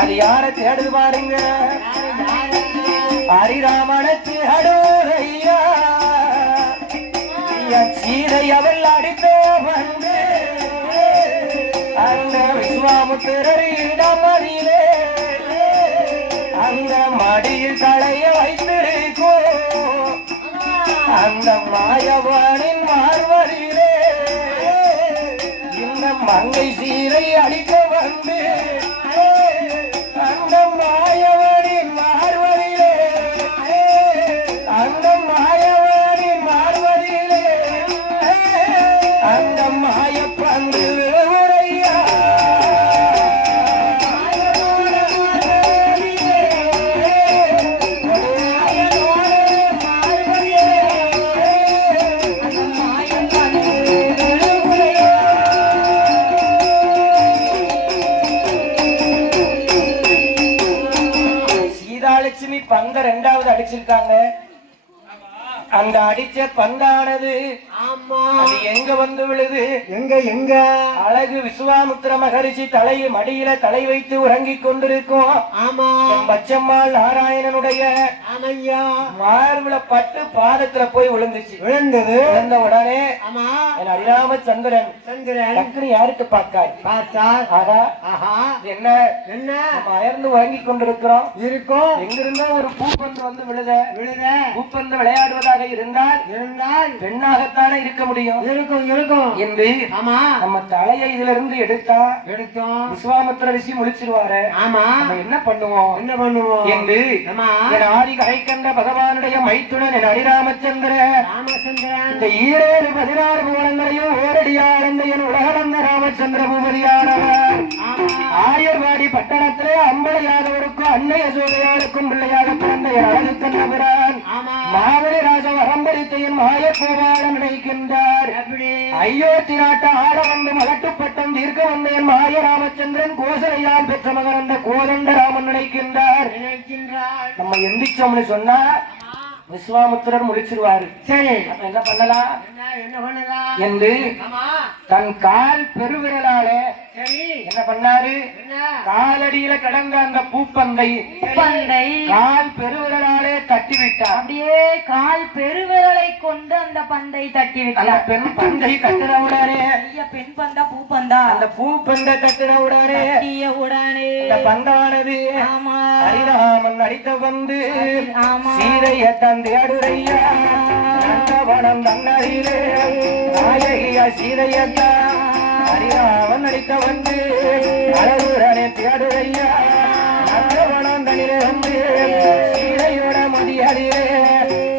அது யார தேடுது பாருங்க. ஹரிராமனுக்கு அடோரையா சீதை அவள் அடித்த வந்து அந்த விஸ்வாமுத்திரிடம் மடியிலே அந்த மடியில் தலைய வைத்திருக்கும் அந்த மாயவனின் மார்வரிலே இந்த மங்கை சீரை அடிக்க வந்து அந்த மாயவனின் மார்வரிலே அந்த மாயவனின் மார்வரிலே அந்த மாயப்பந்து உரையா சீதாலட்சுமி பந்த ரெண்டாவது அடிச்சிருக்காங்க. அந்த அடிச்ச பந்தானது அது எங்க வந்து விழுது? எங்க அழகு விஸ்வாமுத்திர மகரிஷி தலையில் மடியில தலை வைத்து உறங்கிக் கொண்டிருக்கும். ஆமா பச்சம்மாள் நாராயணனுடைய மார்புல பட்டு பாதத்துல போய் விழுந்த உடனே என் அரிராமச்சந்திரன் டக்குனு யாருக்கு பார்த்தார்? என்ன அயர்ந்து உறங்கிக் கொண்டிருக்கிறோம். எங்கிருந்தா ஒரு பூப்பந்து வந்து விழுத பூப்பந்து விளையாடுவதாக இருந்தால் பெண்ணாகத்தானே இருக்க முடியும். இருக்கும் என்று நம்ம தலையை இதுல இருந்து எடுத்தோம் விஸ்வாமித்திர ரிஷி முழிச்சிருவாரு. ஆமா என்ன பண்ணுவோம் என்று என் ஆதி கரை கண்ட பகவானுடைய மைத்துடன் என் ஹரிராமச்சந்திர இந்த 16 கோணங்களையும் ஓரடியாளந்த என் உலகளந்த ராமச்சந்திர பூபதியானவர் ஆயர்வாடி பட்டணத்திலே அம்பளையாதவருக்கும் அன்னை அசோதையாளுக்கும் பிள்ளையாக பிறந்த என் அழகு கண்ணபிரான் மாவடி ராஜ வரம்பரித்தையின் மாயக்கோபாலம் நினைக்கின்றார். அயோத்தி நாட்டு ஆள வந்து மலட்டுப்பட்டம் தீர்க்க வந்த என் மாய ராமச்சந்திரன் கோசலையால் பெற்ற மகன் அந்த கோதண்ட ராமன் நினைக்கின்றார். நம்ம எந்திரிச்சோம்னு சொன்னா விஸ்வாமுத்திரர் முடிச்சிருவாரு. சரி என்ன பண்ணலாம் என்று தன் கால் பெருவிரலாலே என்ன பண்ணாரு? காலடியில கிடந்த அந்த பூப்பந்தை கால் பெருவிரலாலே தட்டி விட்டார். அப்படியே கால் பெருவிரலை கொண்டு அந்த பந்தை தட்டி விட்டார். பெண் பந்தை தட்டின உடனே பெண் பந்தா பூப்பந்தா அந்த பூப்பந்தை தட்டின உடனே உடனே அந்த பந்தானது ஹரிராமன் அடித்த வந்து சீதைய தந்தையாடுரையா நந்தவனம் தன்னறியிலே நாயகியா சீதையத்தா ஹரிராமன் அடித்த வந்து அழகுடனே தேடுரையா நந்தவனம் தனிலே வந்து சீதையோட மதியடிலே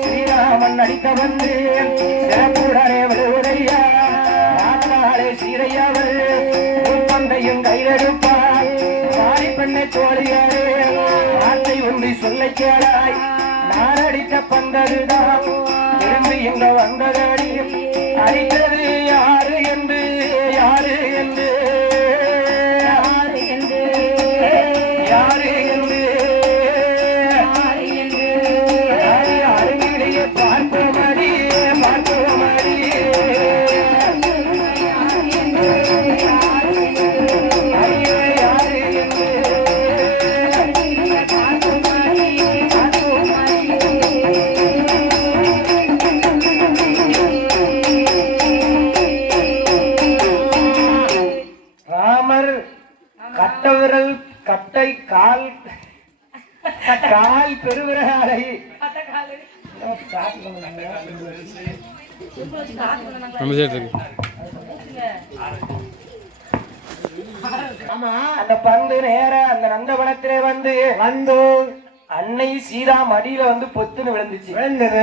ஸ்ரீராமன் அடித்த வந்து சிறப்புடனே விடுவுரையா நாட்டாளே சீதையவர் பூப்பந்தையும் கைதெடுப்பார் மாறி பெண்ணை தோழியாரே வார்த்தை ஒன்றி சொல்லை கேளாய் நான் அடித்த பந்ததுதான் திரும்பி இங்க வந்ததடி அடித்தது யாரு என்று யாரு என்று யாரு என்று யாரு என்று அருகிலேயே பார்ப்போமடி பார்ப்போமடி கட்டவிரல் கட்டை கால் கால் பெருவிரலை அந்த பந்து நேர அந்த நந்தவனத்திலே வந்து அன்னை சீதா மடியில வந்து பொத்துன்னு விழுந்துச்சு. விழுந்தது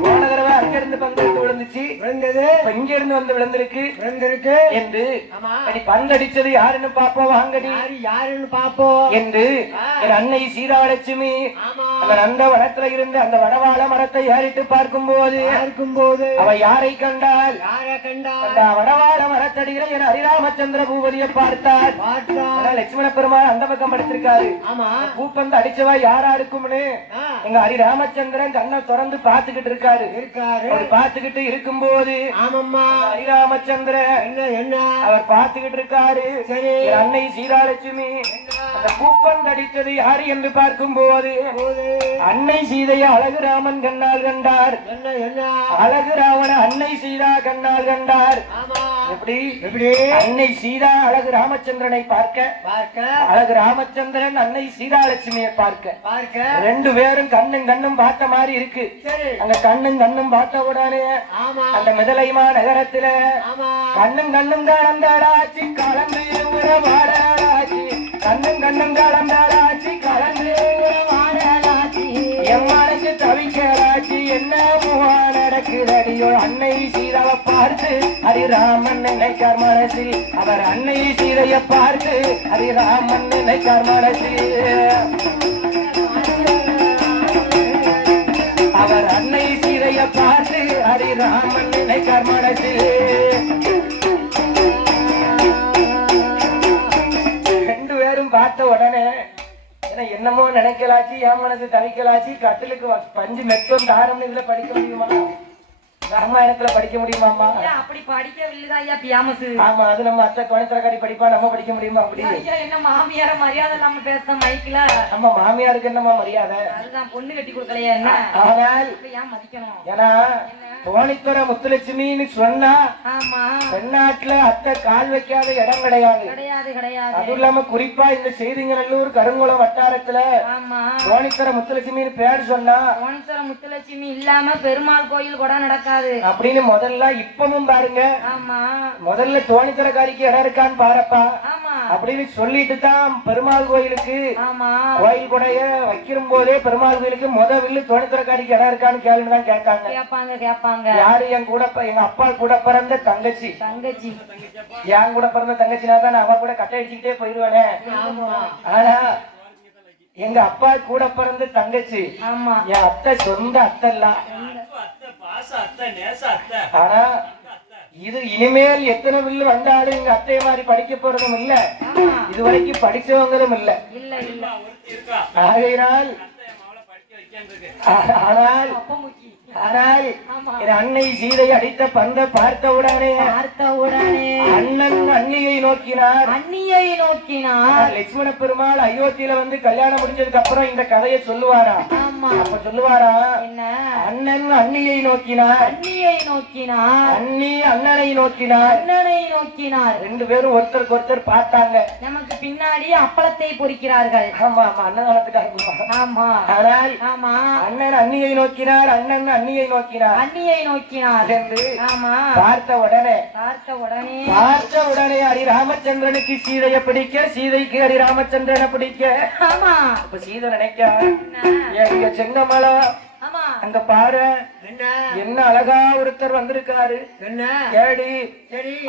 போன தடவை அங்க இருந்து பந்து எடுத்து விழுந்துச்சு. விழுந்தது இங்க இருந்து வந்து விழுந்திருக்கு என்று பந்து அடிச்சது யாருன்னு பாப்போம் வாங்கடி யாருன்னு பாப்போம் என்று என் அன்னை சீதாலட்சுமி அந்த நந்தவனத்துல இருந்து அந்த வடவாள மரத்தை ஏறிட்டு பார்க்கும் போது அவ யாரை கண்டால் அந்த வடவாள மரத்தடியில என் ஹரிராமச்சந்திர பூபதியை பார்த்தார். லட்சுமண பெருமாள் அந்த பக்கம் படுத்திருக்காரு. பூப்பந்து அடிச்சவா யாரா இருக்கும்னு எங்க ஹரிராமச்சந்திரன் கண்ணை திறந்து பாத்துக்கிட்டு இருக்காரு. பாத்துக்கிட்டு இருக்கும் போது ஹரிராமச்சந்திரன் என்ன அவர் பாத்துக்கிட்டு இருக்காரு. அன்னை சீதாலட்சுமி அந்த பூப்பந்து அடித்தது யாரு என்று பார்க்கும் போது அன்னை சீதையை அழகு ராமன் கண்ணால் கண்டார். அழகு ராவண அன்னை சீதா கண்ணால் கண்டார். எப்படி அன்னை சீதா அழகு ராமச்சந்திரனை பார்க்க அழகு ராமச்சந்திரன் அன்னை சீதாலட்சுமியை பார்க்க ரெண்டு பேரும் கண்ணும் பார்த்த மாதிரி இருக்கு. அந்த கண்ணும் பார்த்த உடனே அந்த மிதலைமா நகரத்துல கண்ணும் கலந்தாடாச்சு கலந்து உறவாடாச்சு கண்ணும் கலந்தாடாச்சு கலந்து உறவாடாச்சு எம்மானுக்கு தவிக்கலாச்சு என்ன மூவா நடக்குதடியோ அன்னை சீதாவை பார்த்து ஹரிராமன் நினைக்கார் மனசில் அவர் அன்னை சீதையை பார்த்து ஹரிராமன் நினைக்கார் மனசில் அவர் அன்னை சீதையை பார்த்து ஹரிராமன் நினைக்கார் மனசில் ரெண்டு பேரும் பார்த்த உடனே என்னமோ நினைக்கலாச்சு என் மனசு தவிக்கலாச்சு கட்டிலுக்கு பஞ்சு மெத்தம் தாரம்னு இதுல படிக்க முடியுமா? ராமாயணத்துல படிக்க முடியுமாமா? அப்படி படிக்கவில்லையா பியாமஸ்? ஆமா அது நம்ம அத்தை குழந்தைக்காரி படிப்பா நம்ம படிக்க முடியுமா? அப்படி என்ன மாமியார மரியாதை இல்லாம பேச மைக்கல நம்ம மாமியாருக்கு என்னமா மரியாதை? அதுதான் பொண்ணு கட்டி கொடுக்கலையா என்ன? ஆனால் ஏன் மதிக்கணும்? ஏன்னா தோணித்துற முத்துலட்சுமின்னு சொன்னா ஆமா தென்னாட்டுல அத்தை கால் வைக்காத இடம் கிடையாது. அதுவும் இல்லாம குறிப்பா இந்த செய்திங்கநல்லூர் கருங்குளம் வட்டாரத்துல தோணித்துற முத்துலட்சுமின்னு பேர் சொன்னா தோணித்துற முத்துலட்சுமி இல்லாம பெருமாள் கோயில் கூட நடக்காது அப்படின்னு முதல்ல இப்பவும் பாருங்க. முதல்ல தோணித்துறக்காரிக்கு இடம் இருக்கான்னு பாருப்பா அப்படின்னு சொல்லிட்டு தான் பெருமாள் கோயிலுக்கு கோயில் கொடைய வைக்கிற போதே பெருமாள் கோயிலுக்கு வில்லு தோணித்துறக்காரிக்கு இடம் இருக்கான்னு கேளுன்னு தான் கேட்காங்க. யாரு என் கூட எங்க அப்பா கூட பிறந்த தங்கச்சி என் கூட பிறந்த தங்கச்சினா தான் அவ கூட கட்டை அடிச்சுக்கிட்டே போயிருவானே. ஆனா எங்க அப்பா கூட பிறந்த தங்கச்சி என் அத்தை சொந்த அத்தை இல்ல. ஆனா இது இனிமேல் எத்தனை வில்லு வந்தாலும் எங்க அத்தை மாதிரி படிக்க போறதும் இல்ல, இதுவரைக்கும் படிச்சவங்களும் இல்ல. ஆகையினால் ஆனால் ஆனால் ஆமா. என் அன்னை சீதை அடித்த பந்த பார்த்தவுடனே அண்ணன் அண்ணியை நோக்கினார். அண்ணியை நோக்கினார். லட்சுமண பெருமாள் அயோத்தியில வந்து கல்யாணம் முடிஞ்சதுக்கு அப்புறம் இந்த கதையை சொல்லுவாரா? ஆமா. அப்ப சொல்லுவாரா? என்ன? அண்ணன் அண்ணியை நோக்கினார். அண்ணியை நோக்கினார். அண்ணி அண்ணனை நோக்கினார். அண்ணனை நோக்கினார். ரெண்டு பேரும் ஒருத்தருக்கு ஒருத்தர் பார்த்தாங்க. நமக்கு பின்னாடி அப்பளத்தை பொறிக்கிறார்கள். ஆமா ஆமா, அண்ணன் காலத்துக்காக. ஆமா. ஆனால் ஆமா. அண்ணன் அண்ணியை நோக்கினார். அண்ணன் அண்ணியை நோக்கினார். அண்ணியை நோக்கினார் என்று ஆமா. பார்த்த உடனே ஹரி ராமச்சந்திரனுக்கு சீதையை பிடிக்க, சீதைக்கு ஹரி ராமச்சந்திரனை பிடிக்க. ஆமா. அப்ப சீதை நினைக்க, எங்க செங்கமலம் ஆமா. அங்க பாரு என்ன அழகா ஒருத்தர் வந்திருக்காரு. ஏடி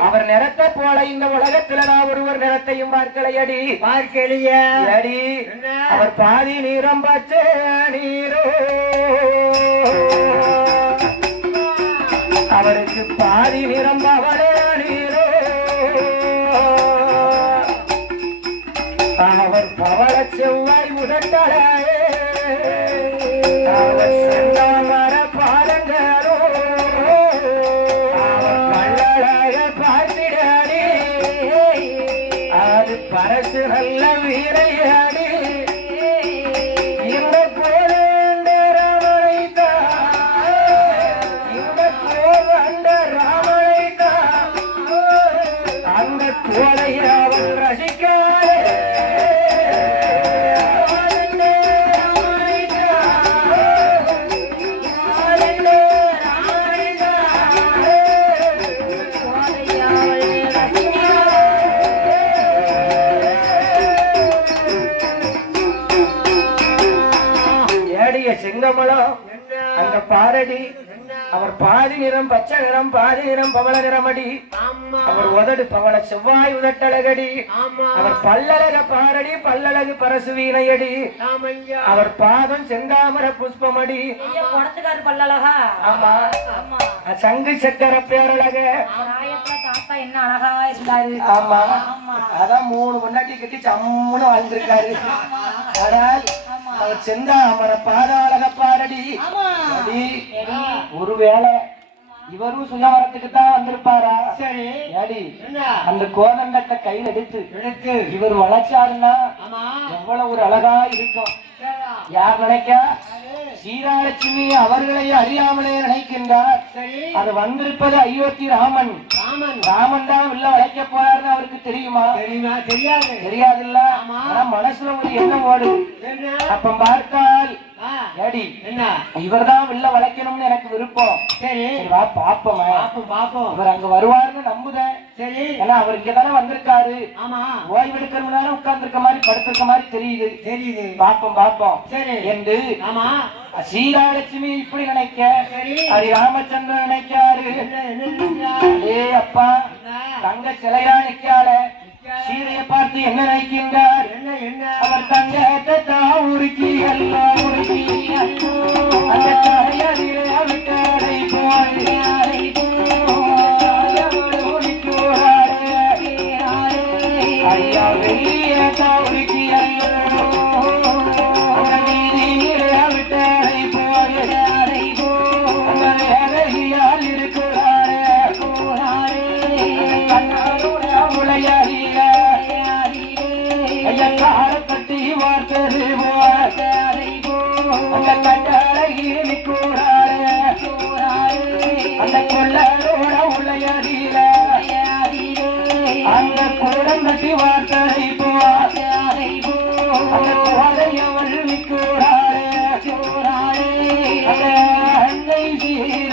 அவர் நிறத்தை போல இந்த உலகத்துல நான் ஒருவர் நிறத்தையும் பார்க்கலையடி. ஏடி அவர் பாதி நீரம் பச்சை நீரோ, அவருக்கு பாதி நிறம் பவள நீரோ, அவர் பவள செவ்வாய் முதட்டலே, அவர் செந்தாமர பாதங்களோ, அவர் பல்லழக பார்த்திடாடி, அது பரசு நல்ல வீரையாடி. இந்த கோலண்ட ராமனை தான், இந்த கோலண்ட ராமனை தான், அந்த கோலை அவன் ரசிக்காரே. செங்கமலம் அங்க பாரடி, அவர் பாதி நிறம் பச்சை நிறம், பாதி நிறம் பவள நிறமடி. அவர் உதடு பவள செவ்வாய் உதட்டழகடி. அவர் பல்லழக பாரடி, பல்லழகு பரசு வீணையடி. அவர் பாதம் செந்தாமர புஷ்பமடி. பல்லழகா. ஆமா. சங்கு சக்கர பேரழக. தாத்தா என்ன அழகா இருந்தாரு. ஆமா. அதான் 3 பொண்டாட்டி கட்டி சம்முன்னு வாழ்ந்திருக்காரு. ஆனால் அவர் செந்தாமர பாதாளக பாரடி. ஒருவேளை இவரும் சுயவரத்துக்கு தான் வந்திருப்பாரா? சரி. ஏடி அந்த கோதண்டத்தை கையில் எடுத்து இவர் வளர்ச்சாருன்னா எவ்வளவு ஒரு அழகா இருக்கும். யார் நினைக்க? சீதாலட்சுமி அவர்களை அறியாமலே நினைக்கின்றார். அது வந்திருப்பது அயோத்தி ராமன். ராமன் தான் உள்ள வளைக்க போறாருன்னு அவருக்கு தெரியுமா? தெரியாது இல்ல. ஆனா மனசுல ஒரு எண்ணம் ஓடு. அப்ப பார்த்தால் ஏடி இவர்தான் உள்ள வளைக்கணும்னு எனக்கு விருப்பம். சரி வா பாப்போம். இவர் அங்க வருவாருன்னு நம்புதேன். சரி. ஏன்னா அவர் இங்கதானே வந்திருக்காரு. ஓய்வு எடுக்கிறவனால உட்கார்ந்து இருக்க மாதிரி படுத்திருக்க மாதிரி தெரியுது. பாப்போம் சரி என்று சீதாலட்சுமி இப்படி நினைக்க, ஹரி ராமச்சந்திரன் நினைக்காரு. அப்பா தங்க சிலையா நிக்கால சீதையை பார்த்து என்ன நினைக்கின்றார்? அவர் தங்கத்தை தான் உருக்கி எல்லாம் உருக்கி அந்த தலையடியிலே விட்டதை போய் ஐயா வெளியே தான் உருக்கி அந்த நீதியிலே விட்டதை போய் அந்த வேலையால் இருக்கிறாரே கண்ணாருடைய முளையாடி கட்டி வார்த்தது அந்த கட்டழகி கூறாரு அந்த கொள்ளோட உளையடியில அந்த கூடம் கட்டி வார்த்ததை அந்த கோதையவள் கூறாரு அந்த அன்னை சீர